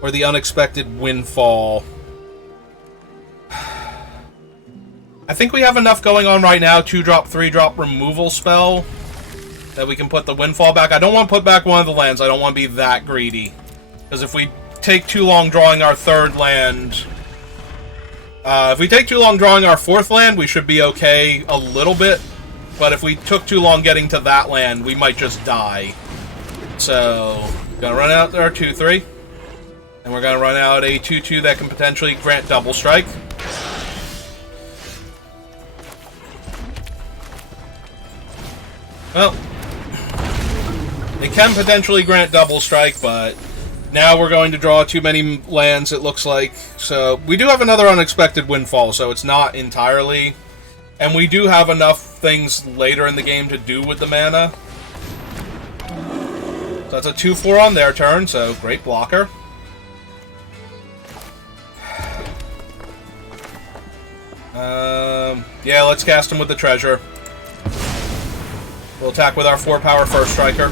or the Unexpected Windfall? I think we have enough going on right now, 2-drop, 3-drop removal spell, that we can put the Windfall back. I don't want to put back one of the lands. I don't want to be that greedy. Because if we take too long drawing our 3rd land... if we take too long drawing our 4th land, we should be okay a little bit. But if we took too long getting to that land, we might just die. So, gonna run out our 2-3. And we're gonna run out a 2-2 that can potentially grant double strike. Well, it can potentially grant double strike, but now we're going to draw too many lands, it looks like. So, we do have another Unexpected Windfall, so it's not entirely... And we do have enough things later in the game to do with the mana. So that's a 2-4 on their turn, so great blocker. Yeah, let's cast him with the treasure. We'll attack with our 4-power first striker.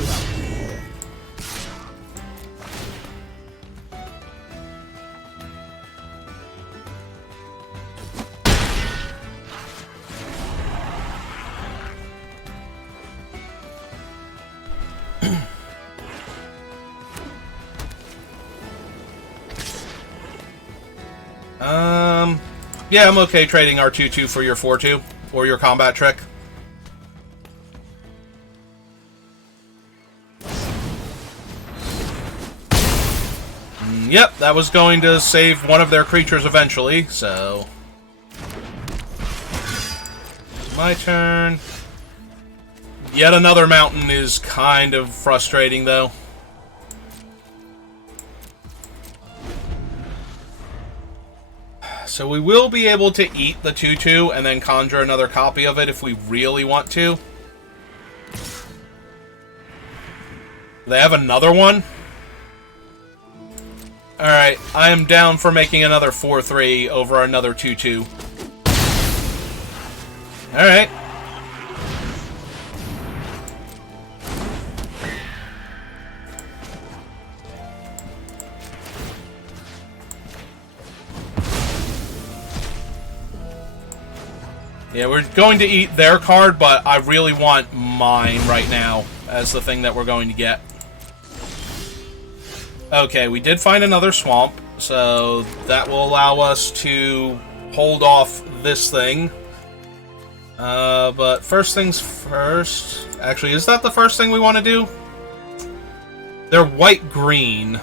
Yeah, I'm okay trading our 2-2 for your 4-2, or your combat trick. Yep, that was going to save one of their creatures eventually, so... My turn. Yet another mountain is kind of frustrating, though. So we will be able to eat the 2-2 and then conjure another copy of it if we really want to. They have another one? Alright, I am down for making another 4-3 over another 2-2. Alright. Yeah, we're going to eat their card, but I really want mine right now as the thing that we're going to get. Okay, we did find another swamp, so that will allow us to hold off this thing. But first things first... Actually, is that the first thing we want to do? They're white-green.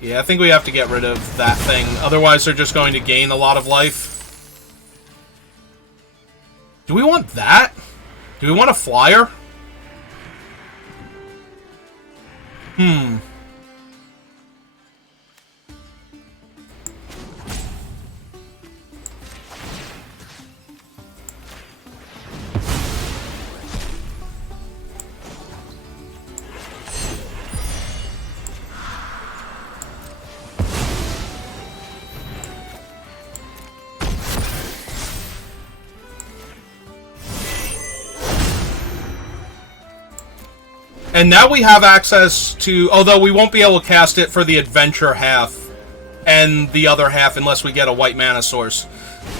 Yeah, I think we have to get rid of that thing. Otherwise, they're just going to gain a lot of life. Do we want that? Do we want a flyer? And now we have access to... Although we won't be able to cast it for the adventure half and the other half unless we get a white mana source.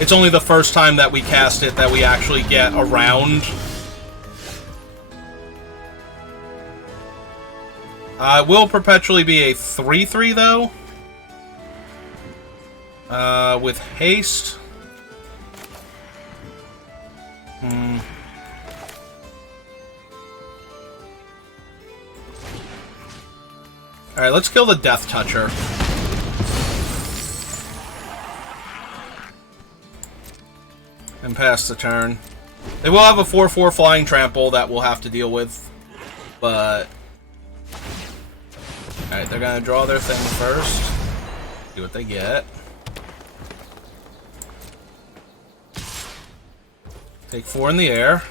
It's only the first time that we cast it that we actually get around. It will perpetually be a 3-3, though. With haste. Alright, let's kill the Death Toucher. and pass the turn. They will have a 4/4 flying trample that we'll have to deal with, but... Alright, they're gonna draw their thing first. See what they get. Take 4 in the air.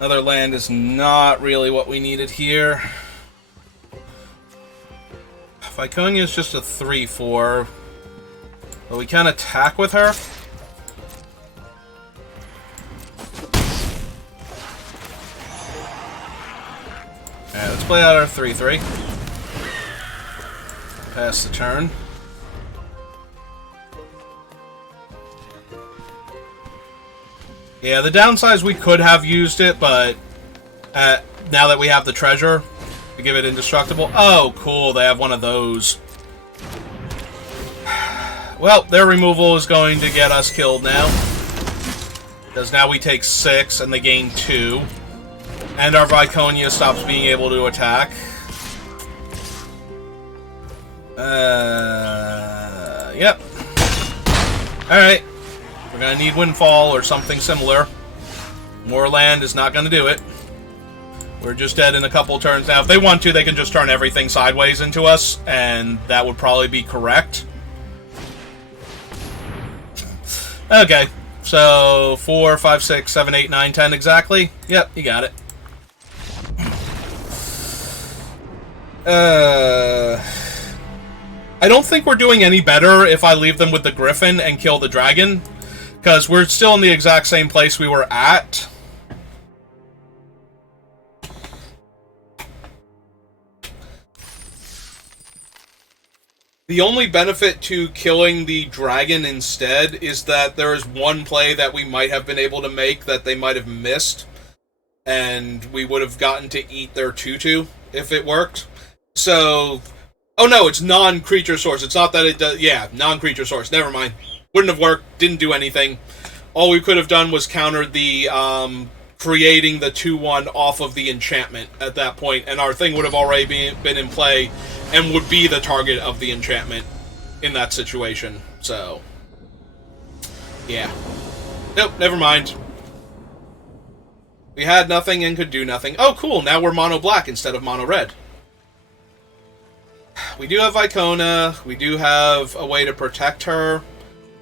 Another land is not really what we needed here. Viconia is just a 3/4, but we can attack with her. Alright, let's play out our 3/3. Pass the turn. Yeah, the downside is we could have used it, but now that we have the treasure, to give it indestructible. Oh, cool, they have one of those. Well, their removal is going to get us killed now. Because now we take 6 and they gain 2. And our Viconia stops being able to attack. Yep. Alright. We're gonna need Windfall or something similar. More land is not gonna do it. We're just dead in a couple turns now. If they want to, they can just turn everything sideways into us, and that would probably be correct. Okay, so 4, 5, 6, 7, 8, 9, 10 exactly. Yep, you got it. I don't think we're doing any better if I leave them with the Griffin and kill the Dragon, because we're still in the exact same place we were at. The only benefit to killing the dragon instead is that there is one play that we might have been able to make that they might have missed, and we would have gotten to eat their 2/2 if it worked. So, oh no, it's non-creature source. It's not that it does, yeah, non-creature source. Never mind. Wouldn't have worked, didn't do anything. All we could have done was counter the, creating the 2/1 off of the enchantment at that point, and our thing would have already been in play and would be the target of the enchantment in that situation. So, yeah. Nope, never mind. We had nothing and could do nothing. Oh, cool, now we're mono-black instead of mono-red. We do have Vicona. We do have a way to protect her.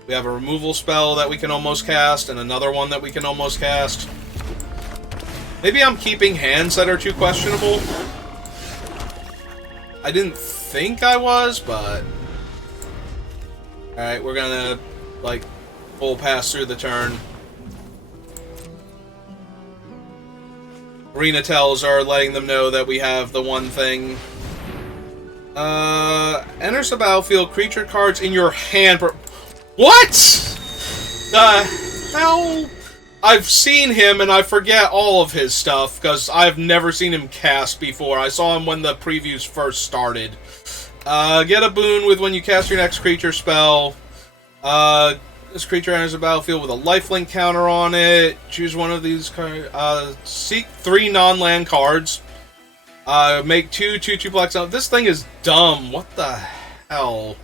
We have a removal spell that we can almost cast, and another one that we can almost cast. Maybe I'm keeping hands that are too questionable. I didn't think I was, but... Alright, we're gonna, like, full pass through the turn. Arena tells are letting them know that we have the one thing. Enters the battlefield, creature cards in your hand... What?! The hell? I've seen him, and I forget all of his stuff, because I've never seen him cast before. I saw him when the previews first started. Get a boon with when you cast your next creature spell. This creature enters the battlefield with a lifelink counter on it. Choose one of these cards. Seek 3 non-land cards. Make 2/2/2 black. This thing is dumb. What the hell?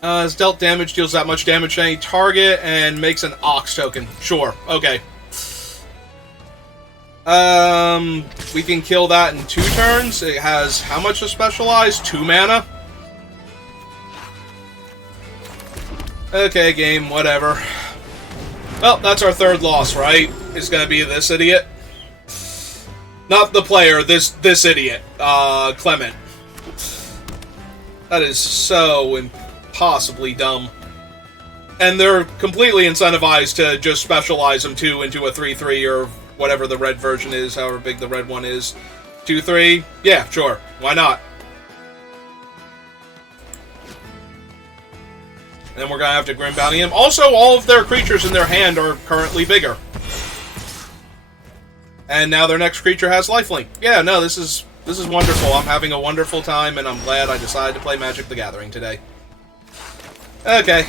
Has dealt damage, deals that much damage to any target, and makes an Ox token. Sure, okay. We can kill that in 2 turns. It has how much to specialize? 2 mana? Okay, game, whatever. Well, that's our 3rd loss, right? Is gonna be this idiot. Not the player, this idiot. Clement. That is so impossibly dumb. And they're completely incentivized to just specialize them too into a 3/3 or whatever the red version is, however big the red one is. 2/3? Yeah, sure. Why not? And then we're gonna have to Grim Bounty him. Also, all of their creatures in their hand are currently bigger. And now their next creature has lifelink. Yeah, no, this is wonderful. I'm having a wonderful time, and I'm glad I decided to play Magic the Gathering today. Okay.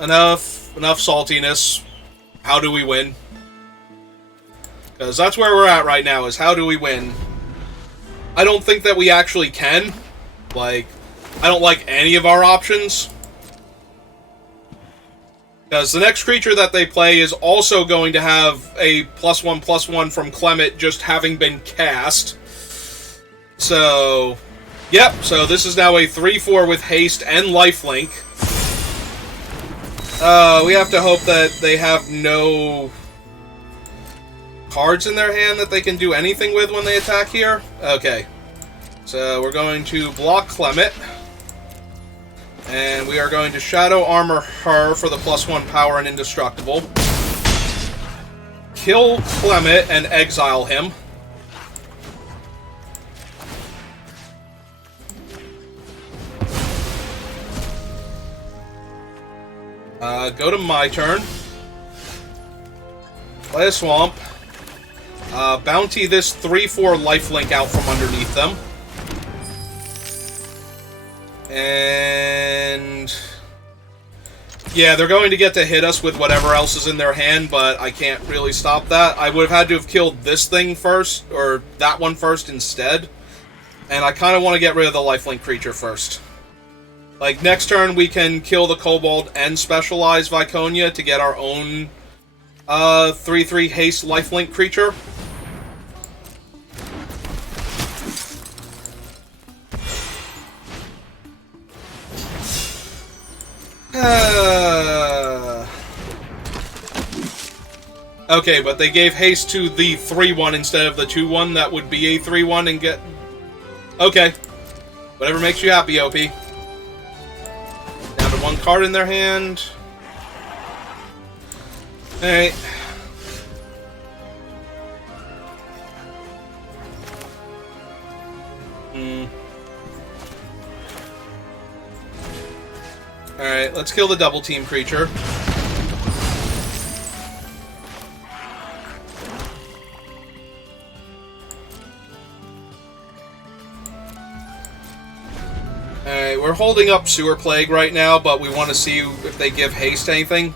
Enough saltiness. How do we win? Because that's where we're at right now, is how do we win? I don't think that we actually can. Like, I don't like any of our options. Because the next creature that they play is also going to have a +1/+1 from Clement just having been cast. So, yep, so this is now a 3/4 with haste and lifelink. We have to hope that they have no cards in their hand that they can do anything with when they attack here. Okay. So we're going to block Clement. And we are going to Shadow Armor her for the +1 power and indestructible. Kill Clement and exile him. Go to my turn. Play a Swamp. Bounty this 3/4 lifelink out from underneath them. And yeah, they're going to get to hit us with whatever else is in their hand, but I can't really stop that. I would have had to have killed this thing first, or that one first instead. And I kind of want to get rid of the lifelink creature first. Like, next turn we can kill the Kobold and specialize Viconia to get our own 3/3 haste lifelink creature. Okay, but they gave haste to the 3/1 instead of the 2/1. That would be a 3/1 and get... Okay. Whatever makes you happy, OP. Down to 1 card in their hand. Alright. Alright, let's kill the double team creature. Alright, we're holding up Sewer Plague right now, but we want to see if they give haste to anything.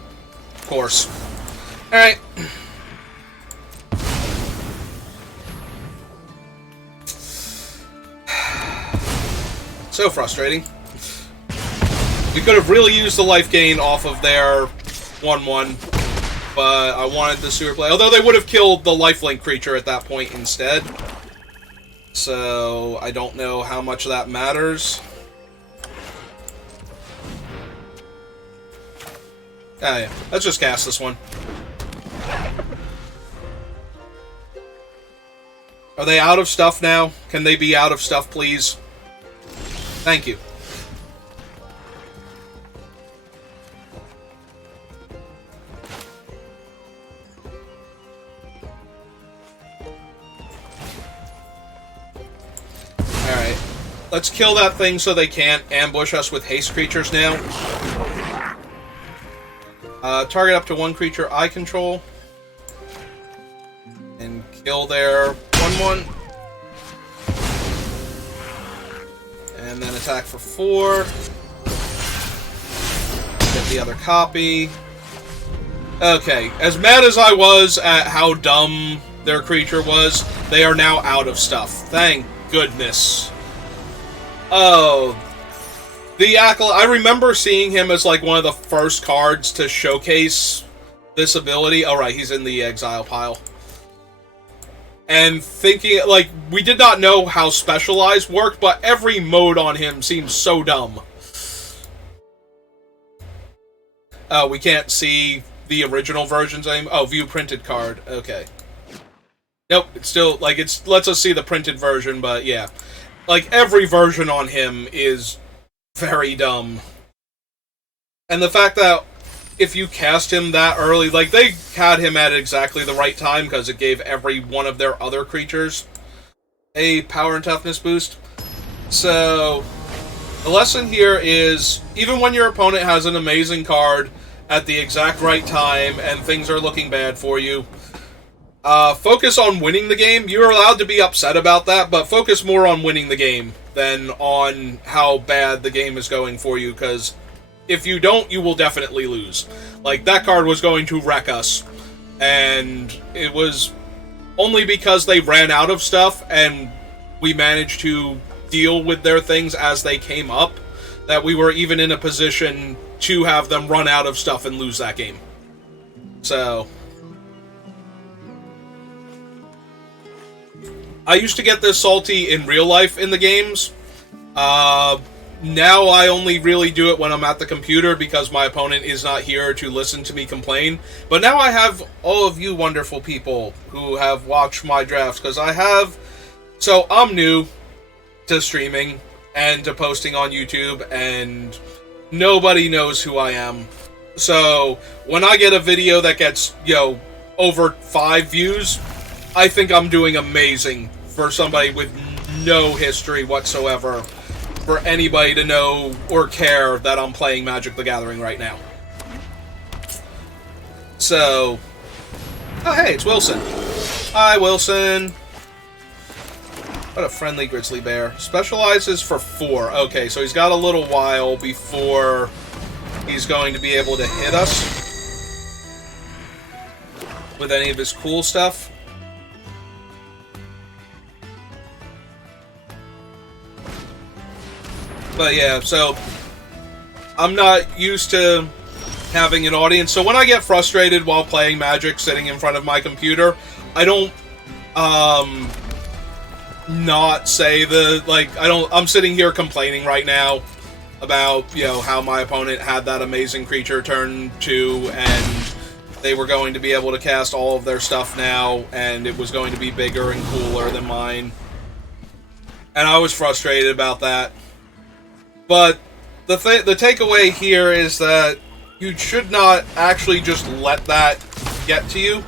Of course. Alright. So frustrating. We could have really used the life gain off of their 1/1, but I wanted the Sewer Plague. Although they would have killed the lifelink creature at that point instead. So, I don't know how much that matters. Ah, yeah. Let's just cast this one. Are they out of stuff now? Can they be out of stuff, please? Thank you. Alright. Let's kill that thing so they can't ambush us with haste creatures now. Target up to 1 creature I control. And kill their 1/1. And then attack for 4. Get the other copy. Okay, as mad as I was at how dumb their creature was, they are now out of stuff. Thank goodness. Oh, the Acolyte, I remember seeing him as like one of the first cards to showcase this ability. Oh, right, he's in the exile pile. And thinking, like, we did not know how specialized worked, but every mode on him seems so dumb. Oh, we can't see the original versions anymore. Oh, view printed card. Okay. Nope, it's still, like, it lets us see the printed version, but yeah. Like, every version on him is very dumb. And the fact that if you cast him that early, like, they had him at exactly the right time, because it gave every one of their other creatures a power and toughness boost. So, the lesson here is, even when your opponent has an amazing card at the exact right time, and things are looking bad for you, focus on winning the game. You're allowed to be upset about that, but focus more on winning the game than on how bad the game is going for you, because if you don't, you will definitely lose. Like, that card was going to wreck us, and it was only because they ran out of stuff, and we managed to deal with their things as they came up, that we were even in a position to have them run out of stuff and lose that game. So I used to get this salty in real life in the games. Now I only really do it when I'm at the computer because my opponent is not here to listen to me complain. But now I have all of you wonderful people who have watched my drafts, because I have... So I'm new to streaming and to posting on YouTube, and nobody knows who I am. So when I get a video that gets, over 5 views, I think I'm doing amazing for somebody with no history whatsoever, for anybody to know or care that I'm playing Magic the Gathering right now. So... Oh, hey, it's Wilson. Hi, Wilson. What a friendly grizzly bear. Specializes for 4. Okay, so he's got a little while before he's going to be able to hit us with any of his cool stuff. But yeah, so I'm not used to having an audience. So when I get frustrated while playing Magic sitting in front of my computer, I don't not say I'm sitting here complaining right now about, how my opponent had that amazing creature turn 2 and they were going to be able to cast all of their stuff now and it was going to be bigger and cooler than mine. And I was frustrated about that. But the takeaway here is that you should not actually just let that get to you.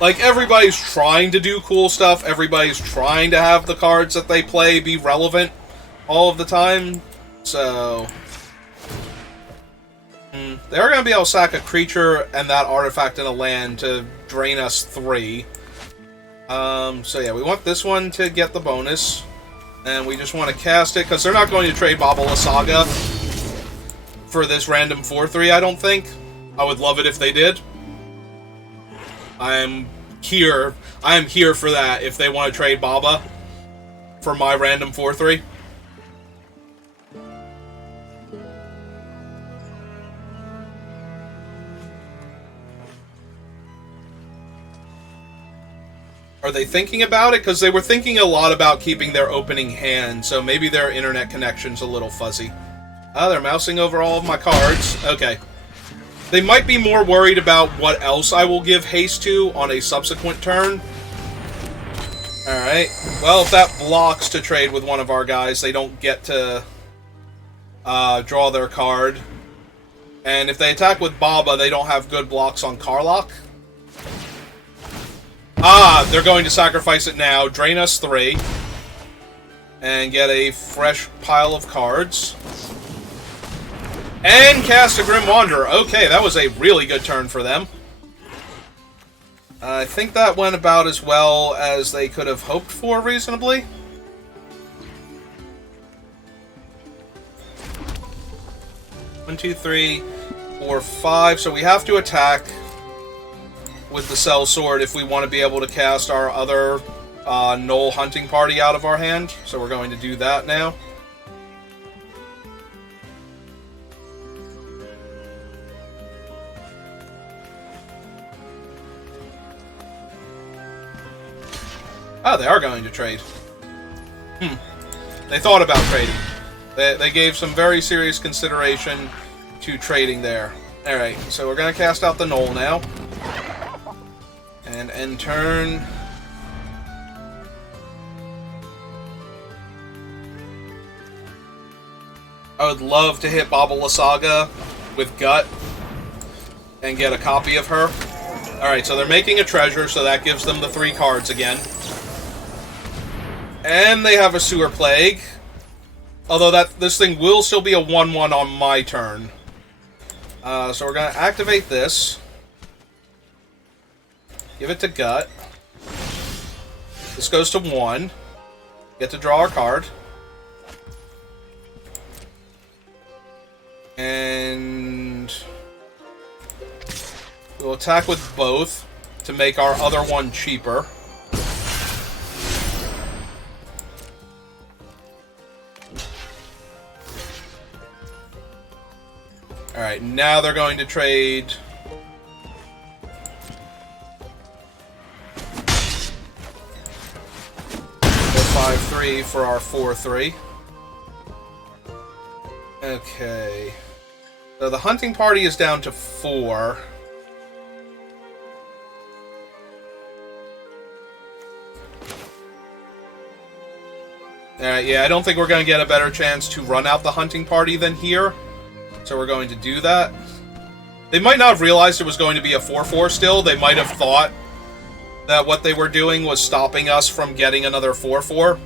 Everybody's trying to do cool stuff. Everybody's trying to have the cards that they play be relevant all of the time. So they're going to be able to sack a creature and that artifact in a land to drain us 3. So yeah, we want this one to get the bonus. And we just want to cast it, because they're not going to trade Baba Saga for this random 4/3, I don't think. I would love it if they did. I am here for that, if they want to trade Baba for my random 4/3. Are they thinking about it? Because they were thinking a lot about keeping their opening hand, so maybe their internet connection's a little fuzzy. They're mousing over all of my cards. Okay. They might be more worried about what else I will give haste to on a subsequent turn. Alright. Well, if that blocks to trade with one of our guys, they don't get to draw their card. And if they attack with Baba, they don't have good blocks on Karlach. They're going to sacrifice it now, drain us 3, and get a fresh pile of cards. And cast a Grim Wanderer. Okay, that was a really good turn for them. I think that went about as well as they could have hoped for, reasonably. One, 2, 3, 4, 5. So we have to attack with the Cell Sword if we want to be able to cast our other Knoll Hunting Party out of our hand. So we're going to do that now. They are going to trade. They thought about trading. They gave some very serious consideration to trading there. Alright, so we're going to cast out the Knoll now. And end turn. I would love to hit Baba Saga with Gut and get a copy of her. Alright, so they're making a treasure, so that gives them the 3 cards again. And they have a Sewer Plague. Although this thing will still be a 1/1 on my turn. So we're going to activate this. Give it to Gut. This goes to 1. Get to draw our card. And we'll attack with both to make our other one cheaper. Alright, now they're going to trade... the 5-3 for our 4-3. Okay. So the hunting party is down to 4. Alright, yeah, I don't think we're going to get a better chance to run out the hunting party than here. So we're going to do that. They might not have realized it was going to be a 4-4 still. They might have thought that what they were doing was stopping us from getting another 4-4.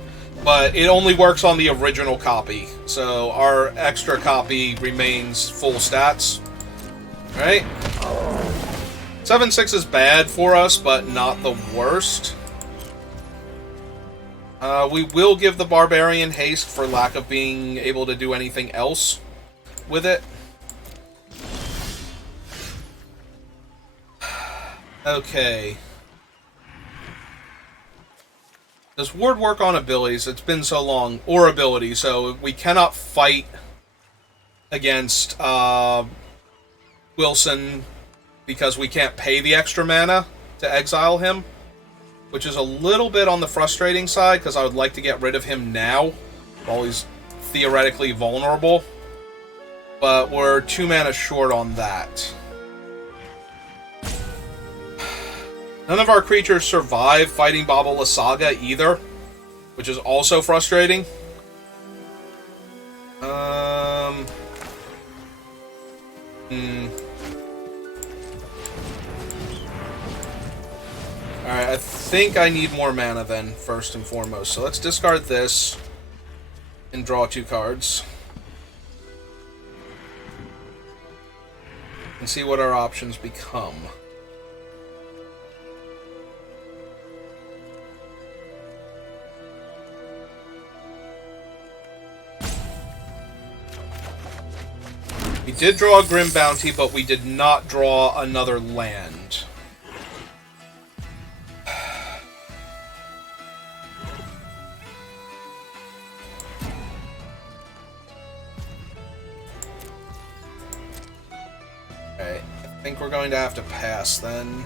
But it only works on the original copy. So our extra copy remains full stats. Alright. 7-6 is bad for us, but not the worst. We will give the Barbarian haste for lack of being able to do anything else with it. Okay. Does ward work on abilities? It's been so long. Or ability, so we cannot fight against Wilson because we can't pay the extra mana to exile him, which is a little bit on the frustrating side because I would like to get rid of him now while he's theoretically vulnerable. But we're 2 mana short on that. None of our creatures survive fighting Baba Saga either, which is also frustrating. Alright, I think I need more mana then, first and foremost. So let's discard this and draw 2 cards. And see what our options become. We did draw a Grim Bounty, but we did not draw another land. Okay, I think we're going to have to pass then.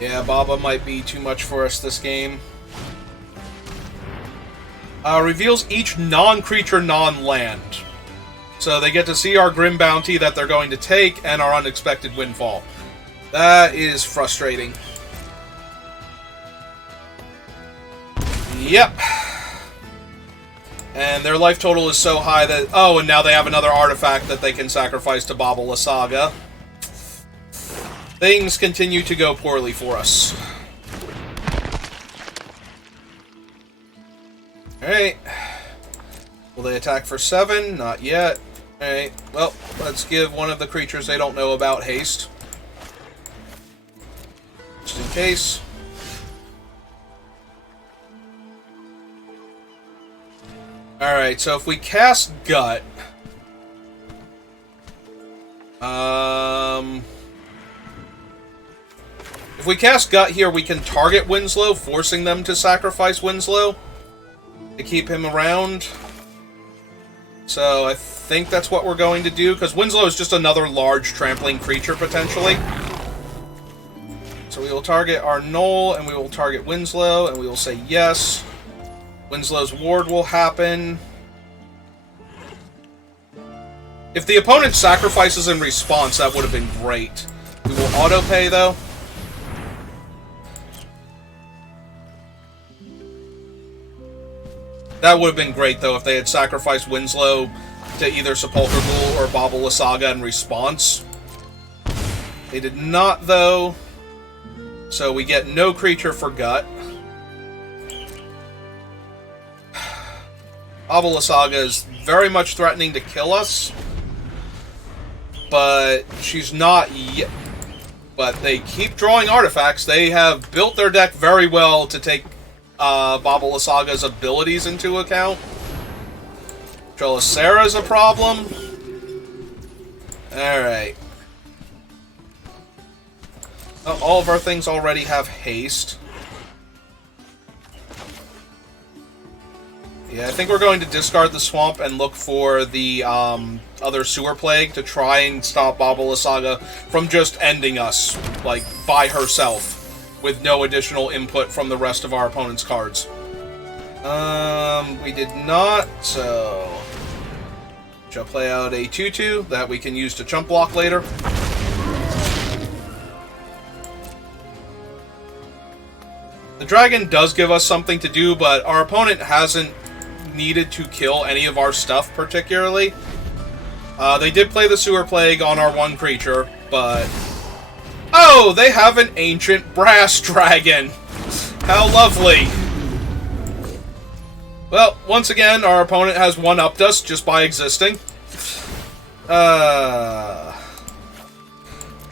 Yeah, Baba might be too much for us this game. Reveals each non-creature, non-land. So they get to see our Grim Bounty that they're going to take and our unexpected windfall. That is frustrating. Yep. And their life total is so high that... Oh, and now they have another artifact that they can sacrifice to Baba Saga. Things continue to go poorly for us. Alright. Will they attack for 7? Not yet. Alright, well, let's give one of the creatures they don't know about haste. Just in case. Alright, so if we cast Gut... If we cast Gut here, we can target Winslow, forcing them to sacrifice Winslow to keep him around. So I think that's what we're going to do, because Winslow is just another large trampling creature, potentially. So we will target our Knoll, and we will target Winslow, and we will say yes. Winslow's ward will happen. If the opponent sacrifices in response, that would have been great. We will auto-pay, though. That would have been great, though, if they had sacrificed Winslow to either Sepulchre Ghoul or Baba Saga in response. They did not, though. So we get no creature for Gut. Baba Saga is very much threatening to kill us. But she's not yet. But they keep drawing artifacts. They have built their deck very well to take Baba Saga's abilities into account. Jolicera's a problem. Alright. Oh, all of our things already have haste. Yeah, I think we're going to discard the swamp and look for the other sewer plague to try and stop Baba Lysaga from just ending us, like, by herself, with no additional input from the rest of our opponent's cards. We did not, so... shall play out a 2-2 that we can use to chump block later. The dragon does give us something to do, but our opponent hasn't needed to kill any of our stuff particularly. They did play the sewer plague on our one creature, but... oh, they have an ancient brass dragon! How lovely! Well, once again, our opponent has one-upped us just by existing. Have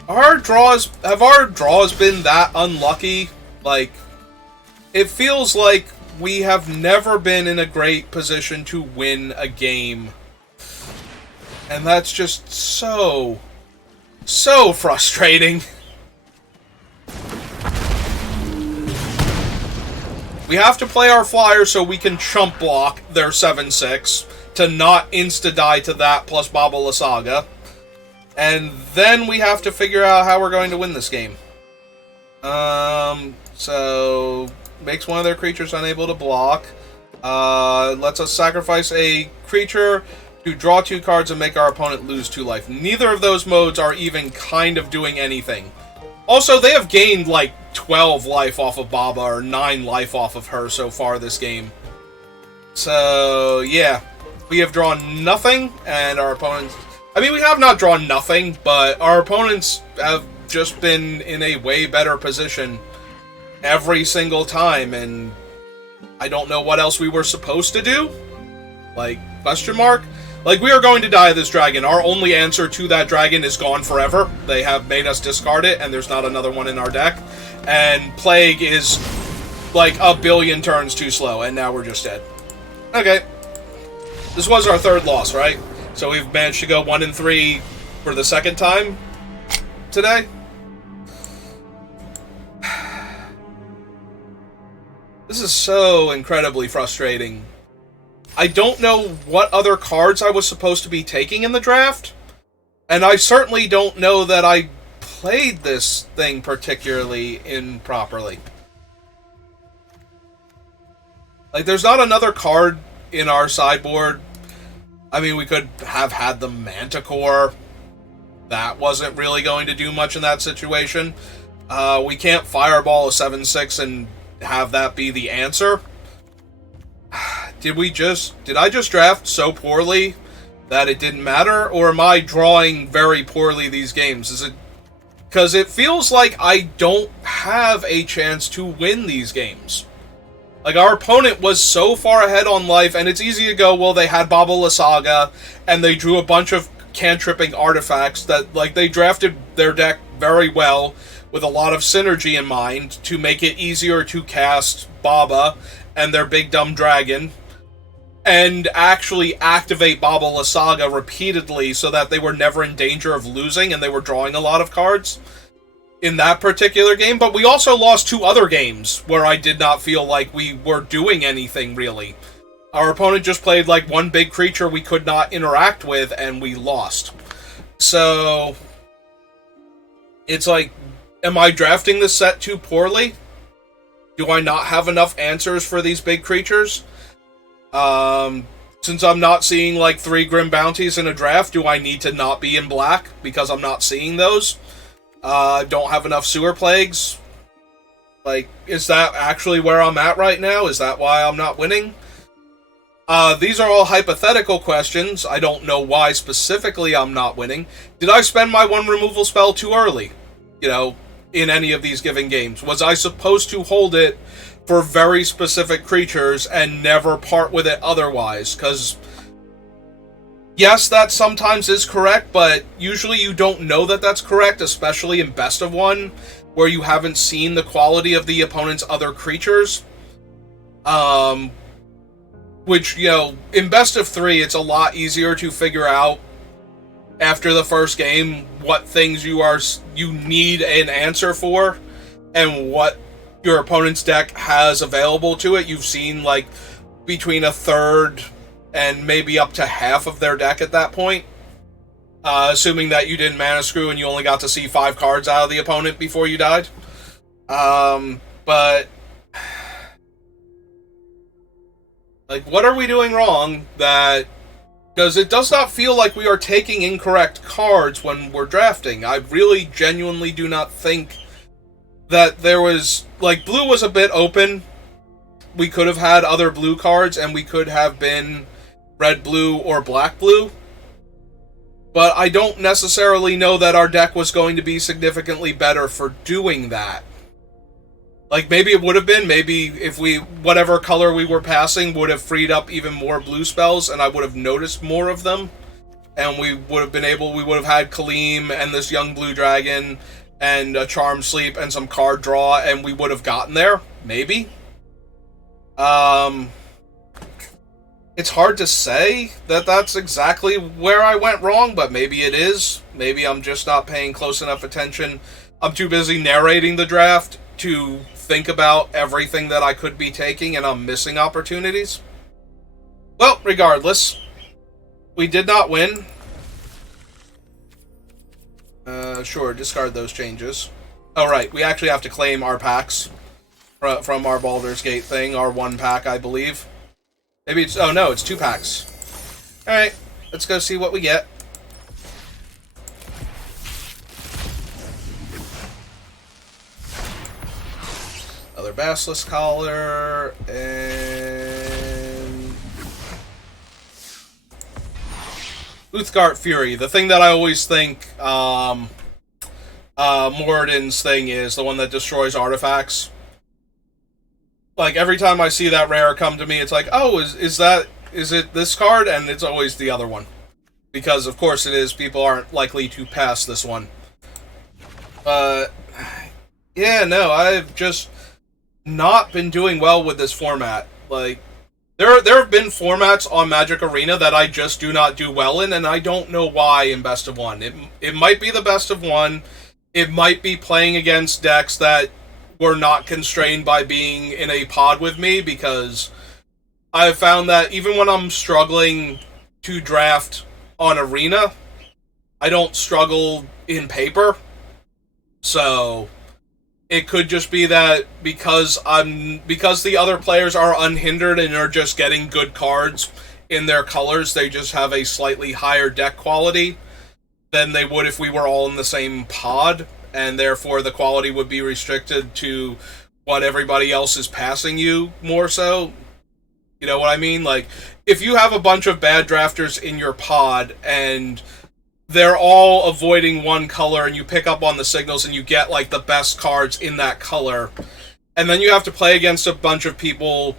our draws been that unlucky? Like, it feels like we have never been in a great position to win a game. And that's just so frustrating. We have to play our flyer so we can chump block their 7-6 to not insta-die to that plus Baba Lysaga. And then we have to figure out how we're going to win this game. So... makes one of their creatures unable to block. Lets us sacrifice a creature to draw 2 cards and make our opponent lose 2 life. Neither of those modes are even kind of doing anything. Also, they have gained, like, 12 life off of Baba, or 9 life off of her so far this game. So, yeah. We have drawn nothing, and our opponents... I mean, we have not drawn nothing, but our opponents have just been in a way better position every single time, and I don't know what else we were supposed to do? Like, question mark? Like, we are going to die this dragon. Our only answer to that dragon is gone forever. They have made us discard it, and there's not another one in our deck. And Plague is, like, a billion turns too slow, and now we're just dead. Okay. This was our 3rd loss, right? So we've managed to go 1-3 for the 2nd time today. This is so incredibly frustrating. I don't know what other cards I was supposed to be taking in the draft, and I certainly don't know that I played this thing particularly improperly. Like, there's not another card in our sideboard. I mean, we could have had the Manticore. That wasn't really going to do much in that situation. We can't Fireball a 7-6 and have that be the answer. Did I just draft so poorly that it didn't matter? Or am I drawing very poorly these games? Is it... because it feels like I don't have a chance to win these games. Like, our opponent was so far ahead on life, and it's easy to go, well, they had Baba Lysaga, and they drew a bunch of cantripping artifacts that, like, they drafted their deck very well, with a lot of synergy in mind, to make it easier to cast Baba and their big dumb dragon, and actually activate Baba Lysaga repeatedly so that they were never in danger of losing, and they were drawing a lot of cards in that particular game. But we also lost 2 other games where I did not feel like we were doing anything, really. Our opponent just played, like, one big creature we could not interact with, and we lost. So, it's like, am I drafting this set too poorly? Do I not have enough answers for these big creatures? Since I'm not seeing, like, 3 Grim Bounties in a draft, do I need to not be in black because I'm not seeing those? Don't have enough Sewer Plagues? Like, is that actually where I'm at right now? Is that why I'm not winning? These are all hypothetical questions. I don't know why specifically I'm not winning. Did I spend my 1 removal spell too early? You know, in any of these given games? Was I supposed to hold it for very specific creatures and never part with it otherwise? Because, yes, that sometimes is correct, but usually you don't know that that's correct, especially in Best of 1, where you haven't seen the quality of the opponent's other creatures. which, in best of 3, it's a lot easier to figure out after the first game what things you need an answer for and what your opponent's deck has available to it. You've seen, like, between a third and maybe up to half of their deck at that point. Assuming that you didn't mana screw and you only got to see 5 cards out of the opponent before you died. But... like, what are we doing wrong that... because it does not feel like we are taking incorrect cards when we're drafting. I really genuinely do not think that there was... like, blue was a bit open. We could have had other blue cards, and we could have been red-blue or black-blue. But I don't necessarily know that our deck was going to be significantly better for doing that. Like, maybe it would have been. Maybe if whatever color we were passing would have freed up even more blue spells, and I would have noticed more of them. And we would have had Kaleem and this young blue dragon, and a Charm Sleep, and some card draw, and we would have gotten there. Maybe. It's hard to say that that's exactly where I went wrong, but maybe it is. Maybe I'm just not paying close enough attention. I'm too busy narrating the draft to think about everything that I could be taking, and I'm missing opportunities. Well, regardless, we did not win. Sure, discard those changes. Oh, right, we actually have to claim our packs from our Baldur's Gate thing, our 1 pack, I believe. Maybe it's... oh, no, it's 2 packs. Alright, let's go see what we get. Another Basilisk Collar, and... Uthgard Fury, the thing that I always think Moradin's thing is, the one that destroys artifacts. Like, every time I see that rare come to me, it's like, oh, is it this card? And it's always the other one. Because, of course it is, people aren't likely to pass this one. Yeah, no, I've just not been doing well with this format. Like, there have been formats on Magic Arena that I just do not do well in, and I don't know why in Best of 1. It might be the Best of 1. It might be playing against decks that were not constrained by being in a pod with me, because I've found that even when I'm struggling to draft on Arena, I don't struggle in paper. So it could just be that because the other players are unhindered and are just getting good cards in their colors, they just have a slightly higher deck quality than they would if we were all in the same pod, and therefore the quality would be restricted to what everybody else is passing you more so. You know what I mean? Like, if you have a bunch of bad drafters in your pod and they're all avoiding one color, and you pick up on the signals and you get, like, the best cards in that color, and then you have to play against a bunch of people...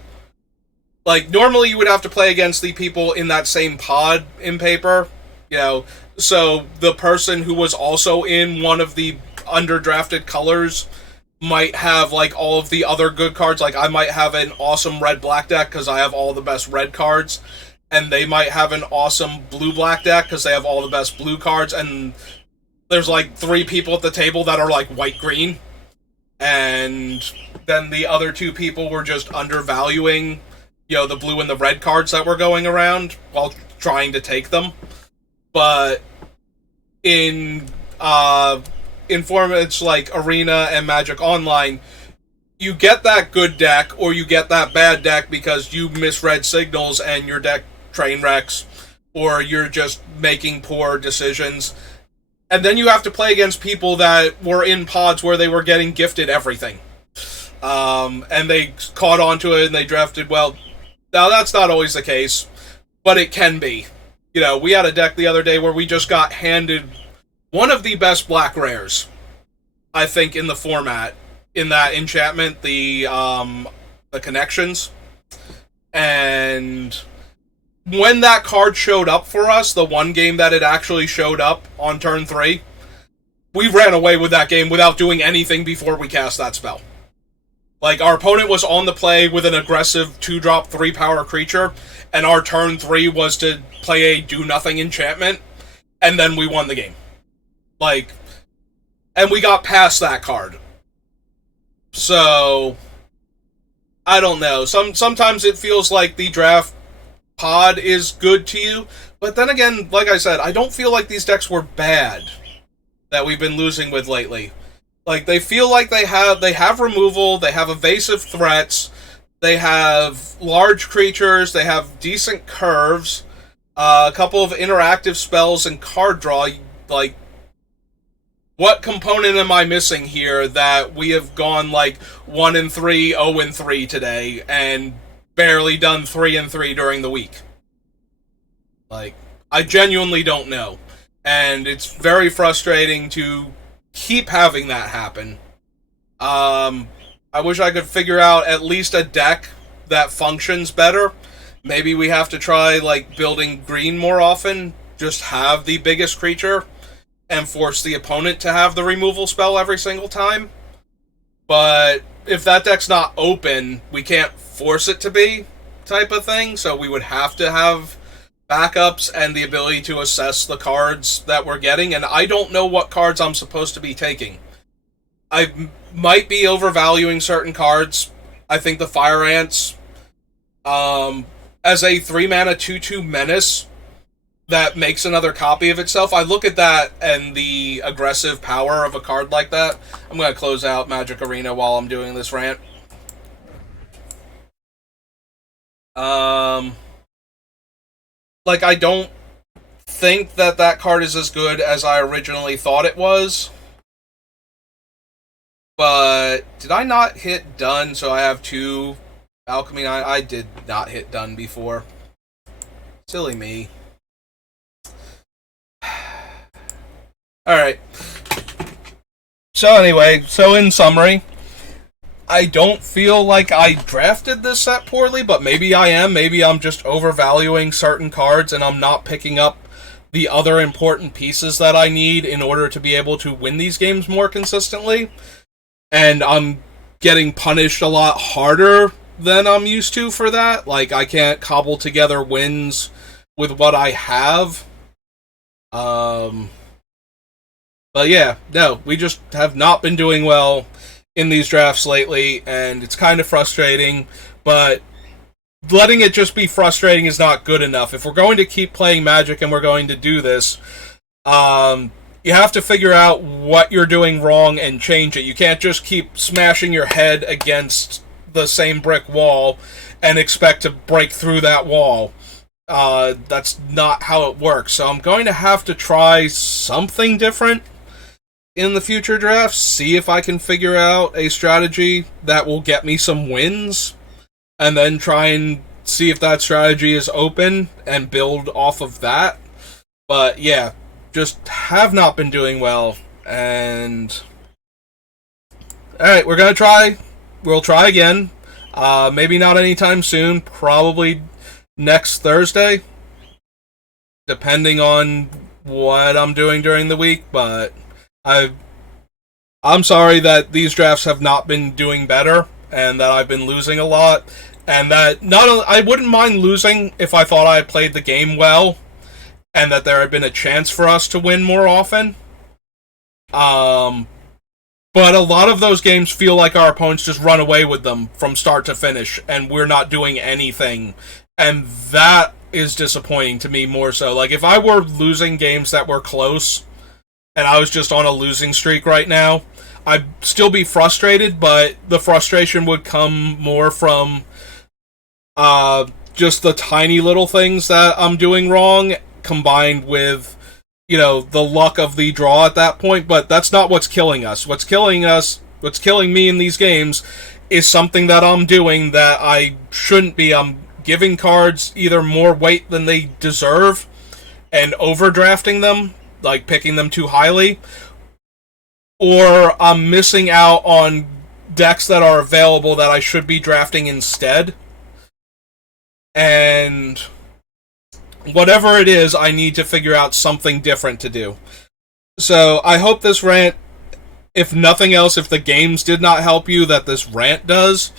like, normally you would have to play against the people in that same pod in paper, you know, so the person who was also in one of the underdrafted colors might have, like, all of the other good cards. Like, I might have an awesome red-black deck because I have all the best red cards, and they might have an awesome blue-black deck because they have all the best blue cards, and there's, like, 3 people at the table that are, like, white-green, and then the other 2 people were just undervaluing, you know, the blue and the red cards that were going around while trying to take them. But in formats like Arena and Magic Online, you get that good deck or you get that bad deck because you misread signals and your deck train wrecks, or you're just making poor decisions. And then you have to play against people that were in pods where they were getting gifted everything. And they caught onto it and they drafted well. Now, that's not always the case, but it can be. You know, we had a deck the other day where we just got handed one of the best black rares, I think, in the format, in that enchantment, the connections. And when that card showed up for us, the one game that it actually showed up on turn 3, we ran away with that game without doing anything before we cast that spell. Like, our opponent was on the play with an aggressive 2-drop, 3-power creature, and our turn 3 was to play a do-nothing enchantment, and then we won the game. Like, and we got past that card. So, I don't know. Sometimes it feels like the draft pod is good to you, but then again, like I said, I don't feel like these decks were bad that we've been losing with lately. Like, they feel like they have removal, they have evasive threats, they have large creatures, they have decent curves, a couple of interactive spells and card draw. Like, what component am I missing here that we have gone like 1-3, 0-3 today, and barely done 3-3 during the week? Like, I genuinely don't know. And it's very frustrating to keep having that happen. I wish I could figure out at least a deck that functions better. Maybe we have to try, like, building green more often. Just have the biggest creature and force the opponent to have the removal spell every single time. But if that deck's not open, we can't force it to be, type of thing. So we would have to have backups and the ability to assess the cards that we're getting. And I don't know what cards I'm supposed to be taking. I might be overvaluing certain cards. I think the Fire Ants, as a 3-mana 2/2 menace that makes another copy of itself, I look at that and the aggressive power of a card like that. I'm going to close out Magic Arena while I'm doing this rant. Like, I don't think that that card is as good as I originally thought it was. But did I not hit done? So I have 2 Alchemy. I did not hit done before. Silly me. Alright. So anyway, so in summary, I don't feel like I drafted this set poorly, but maybe I am. Maybe I'm just overvaluing certain cards and I'm not picking up the other important pieces that I need in order to be able to win these games more consistently. And I'm getting punished a lot harder than I'm used to for that. Like, I can't cobble together wins with what I have. But yeah, no, we just have not been doing well in these drafts lately, and it's kind of frustrating, but letting it just be frustrating is not good enough. If we're going to keep playing Magic and we're going to do this, you have to figure out what you're doing wrong and change it. You can't just keep smashing your head against the same brick wall and expect to break through that wall. That's not how it works. So I'm going to have to try something different in the future drafts, see if I can figure out a strategy that will get me some wins, and then try and see if that strategy is open and build off of that. But yeah, just have not been doing well, and alright, we're gonna try. We'll try again. Maybe not anytime soon, probably next Thursday, depending on what I'm doing during the week, but I'm sorry that these drafts have not been doing better, and that I've been losing a lot, and that I wouldn't mind losing if I thought I had played the game well, and that there had been a chance for us to win more often. But a lot of those games feel like our opponents just run away with them from start to finish, and we're not doing anything. And that is disappointing to me more so. Like, if I were losing games that were close, and I was just on a losing streak right now, I'd still be frustrated, but the frustration would come more from just the tiny little things that I'm doing wrong, combined with, you know, the luck of the draw at that point. But that's not what's killing us. What's killing me in these games is something that I'm doing that I shouldn't be. I'm giving cards either more weight than they deserve and overdrafting them, like picking them too highly, or I'm missing out on decks that are available that I should be drafting instead. And whatever it is, I need to figure out something different to do. So I hope this rant if nothing else, if the games did not help you, that this rant does,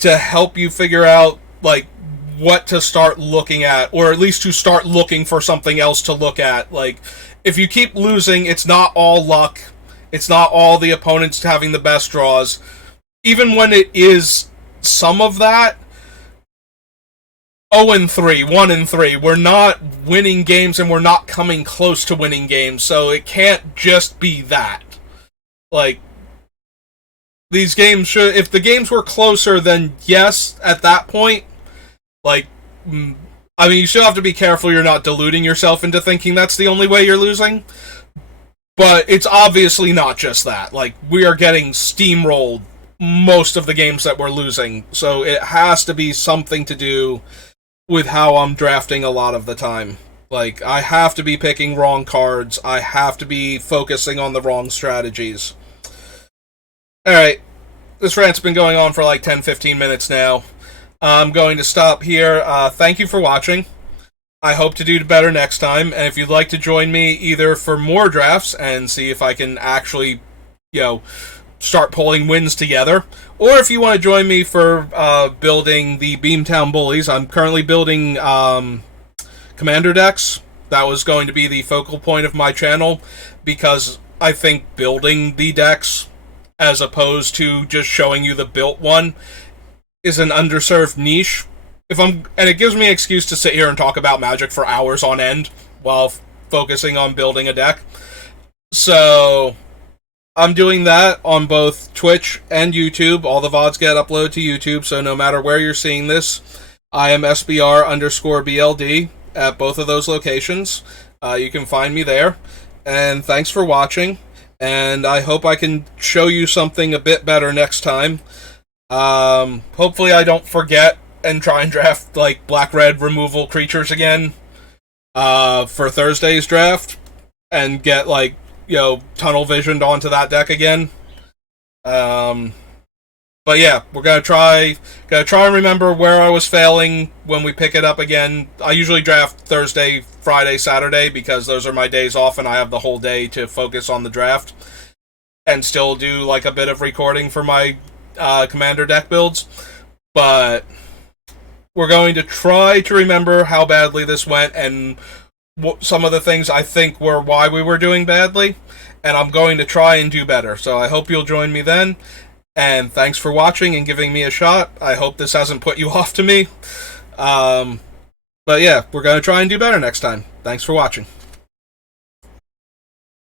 to help you figure out, like, what to start looking at, or at least to start looking for something else to look at. Like, if you keep losing, it's not all luck. It's not all the opponents having the best draws. Even when it is some of that, 0-3, 1-3. We're not winning games, and we're not coming close to winning games, so it can't just be that. Like, these games should... If the games were closer, then yes, at that point, like, I mean, you still have to be careful you're not deluding yourself into thinking that's the only way you're losing. But it's obviously not just that. Like, we are getting steamrolled most of the games that we're losing. So it has to be something to do with how I'm drafting a lot of the time. Like, I have to be picking wrong cards. I have to be focusing on the wrong strategies. Alright. This rant's been going on for like 10-15 minutes now. I'm going to stop here. Thank you for watching. I hope to do better next time, and if you'd like to join me either for more drafts and see if I can actually, start pulling wins together, or if you want to join me for building the Beamtown Bullies. I'm currently building commander decks. That was going to be the focal point of my channel, because I think building the decks, as opposed to just showing you the built one, is an underserved niche. And it gives me an excuse to sit here and talk about Magic for hours on end while focusing on building a deck. So I'm doing that on both Twitch and YouTube. All the VODs get uploaded to YouTube, so no matter where you're seeing this, I am SBR_BLD at both of those locations. You can find me there. And thanks for watching, and I hope I can show you something a bit better next time. Hopefully I don't forget and try and draft, like, black-red removal creatures again, for Thursday's draft, and get, like, tunnel visioned onto that deck again. But yeah, we're gonna try and remember where I was failing when we pick it up again. I usually draft Thursday, Friday, Saturday, because those are my days off, and I have the whole day to focus on the draft, and still do, like, a bit of recording for my commander deck builds. But we're going to try to remember how badly this went, and some of the things I think were why we were doing badly, and I'm going to try and do better. So I hope you'll join me then, and thanks for watching and giving me a shot. I hope this hasn't put you off to me. But yeah, we're going to try and do better next time. Thanks for watching.